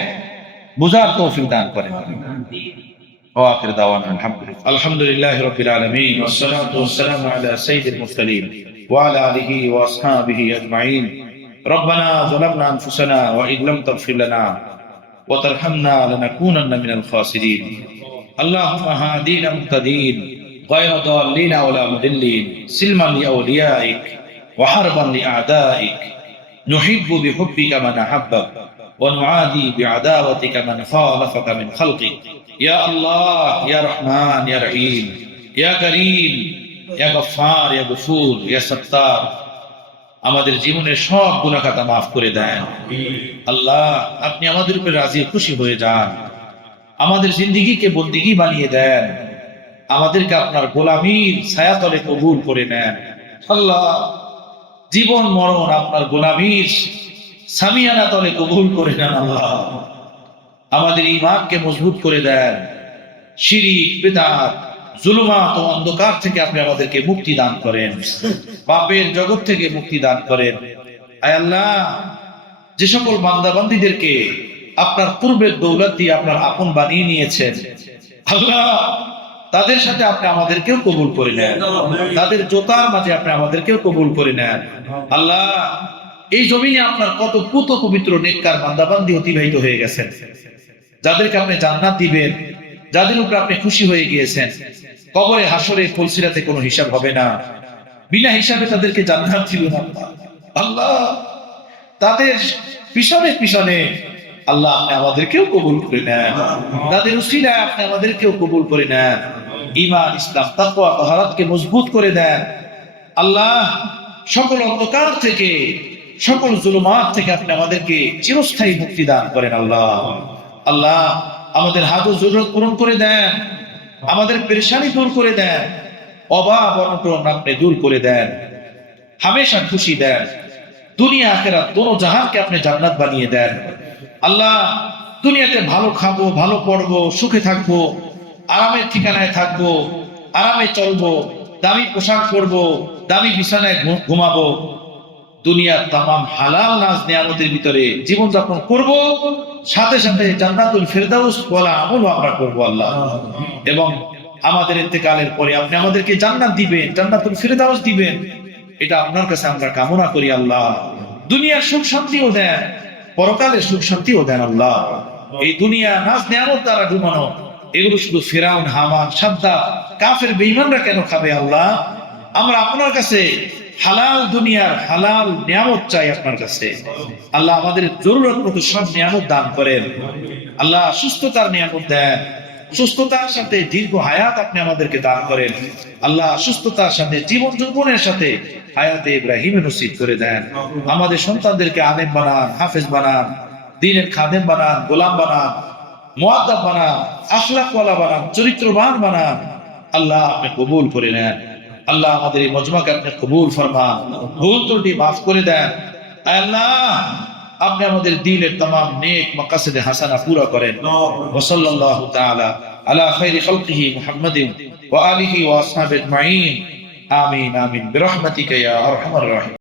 বুঝার তৌফিক দান করেন। وآخر دعوانا الحمد لله رب العالمين والصلاة والسلام على سيد المرسلين وعلى آله وأصحابه أجمعين. ربنا ظلمنا أنفسنا وإن لم تغفر لنا وترحمنا لنكونن من الخاسرين. اللهم هادينا مهتدين غير ضالين ولا مضلين، سلما لأوليائك وحربا لأعدائك، نحب بحبك من أحبك ونعادي بعداوتك من خالفك من خلقك. يا الله يا رحمن يا رحيم يا كريم يا غفار يا غفور يا ستار, আমাদের জীবনের সব গুনাহ খাতা মাফ করে দেন। আল্লাহ, আপনি আমাদের উপর রাজি খুশি হয়ে যান, আমাদের জিন্দেগিকে বন্দেগী বানিয়ে দেন, আমাদেরকে আপনার গোলামীর ছায়াতলে কবুল করে নেন। আল্লাহ, জীবন মরণ আপনার গোলামীর সামিয়ানা তলে কবুল করে নেন। আল্লাহ, আমাদের ঈমানকে মজবুত করে দেন, শিরক বিদআত জুলুমাত ও অন্ধকার থেকে আপনি আমাদেরকে মুক্তি দান করেন, পাপের জগৎ থেকে মুক্তি দান করেন। আয় আল্লাহ, যে সকল বান্দা বান্দীদেরকে আপনার পূর্বের দৌলত দিয়ে আপনার আপন বানিয়ে নিয়েছেন, আল্লাহ তাদের সাথে আপনি আমাদেরকেও কবুল করে নেন, তাদের জোতার মাঝে আপনি আমাদেরকেও কবুল করে নেন। আল্লাহ, এই জমিনে আপনার কত পুত পবিত্র নেককার বান্দাবান্দি অতিবাহিত হয়ে গেছেন, যাদেরকে আপনি জান্নাত দিবেন, যাদের উপর আপনি খুশি হয়ে গিয়েছেন, কবরে হাসরে ফুলসিরাতে কোনো হিসাব হবে না, বিনা হিসাবে তাদেরকে জান্নাত দিবেন। আল্লাহ, তাদের পিছনে পিছনে আল্লাহ আপনি আমাদেরকেও কবুল করে নেন, তাদের উসিলায় আপনি আমাদেরকেও কবুল করে নেন, ঈমান ইসলাম তাকওয়া তাহারাতকে মজবুত করে দেন। আল্লাহ, সকল অন্ধকার থেকে সকল জুলুমাত থেকে আপনি আমাদেরকে চিরস্থায়ী মুক্তি দান করেন। আল্লাহ আল্লাহ, আমাদের হাজত জরুরত পূরণ করে দেন, আমাদের পেরেশানি দূর করে দেন, অভাব অনটন আপনি দূর করে দেন, হামেশা খুশি দেন, দুনিয়া আখিরাত দোনো জাহানকে আপনি জান্নাত বানিয়ে দেন। আল্লাহ, দুনিয়াতে ভালো খাবো, ভালো পড়বো, সুখে থাকবো, আরামের ঠিকানায় থাকবো, আরামে চলবো, দামি পোশাক পরবো, দামি বিছানায় ঘুমাবো, দুনিয়ার তামাম হালাল নাজ নিয়ামতের ভিতরে জীবন যাপন করব, সাথে সাথে জান্নাতুল ফেরদাউস ওয়ালা আমলও আমরা করব আল্লাহ। এবং আমাদের ইন্তেকালের পরে আপনি আমাদেরকে জান্নাত দিবেন, জান্নাতুল ফেরদাউস দিবেন, এটা আপনার কাছে আমরা কামনা করি আল্লাহ। দুনিয়ার সুখ শান্তিও দেন, পরকালের সুখ শান্তিও দেন আল্লাহ। এই দুনিয়া নাজ নিয়ামত দ্বারা ডুবানো, এগুলো শুধু ফিরাউন, হামান, সাদ্দাত, কাফের বেঈমানরা কেন খাবে আল্লাহ? আমরা আপনার কাছে হালাল দুনিয়ার হালাল নিয়ামত চাই আপনার কাছে আল্লাহ। আমাদের জরুরত মতো সব নিয়ামত দান করেন আল্লাহ। সুস্থতার নিয়ামত দেন, সুস্থতার সাথে দীর্ঘ হায়াত আপনি আমাদেরকে দান করেন আল্লাহ। সুস্থতার সাথে জীবন যৌবনের সাথে হায়াতে ইব্রাহিম নসিব করে দেন। আমাদের সন্তানদেরকে আলেম বানান, হাফেজ বানান, দ্বীনের খাদেম বানান, গোলাম বানান, মুআদ্দাব বানান, আখলাকওয়ালা বানান, চরিত্রবান বানান আল্লাহ। আপনি কবুল করে নেন আল্লাহ। আমাদের এই মজমাকে আপনি কবুল ফরমান, ভুল ত্রুটি মাফ করে দেন আল্লাহ। আপনি আমাদের দিলের तमाम নেক মাকাসিদে হাসানা পুরা করেন। ওয়া সাল্লাল্লাহু তাআলা আলা খায়রি খালকিহি মুহাম্মাদিন ওয়া আলিহি ওয়া আসহাবিহি আজমাইন। আমিন আমিন বিরহমাতিকা ইয়া আরহামার রাহিম।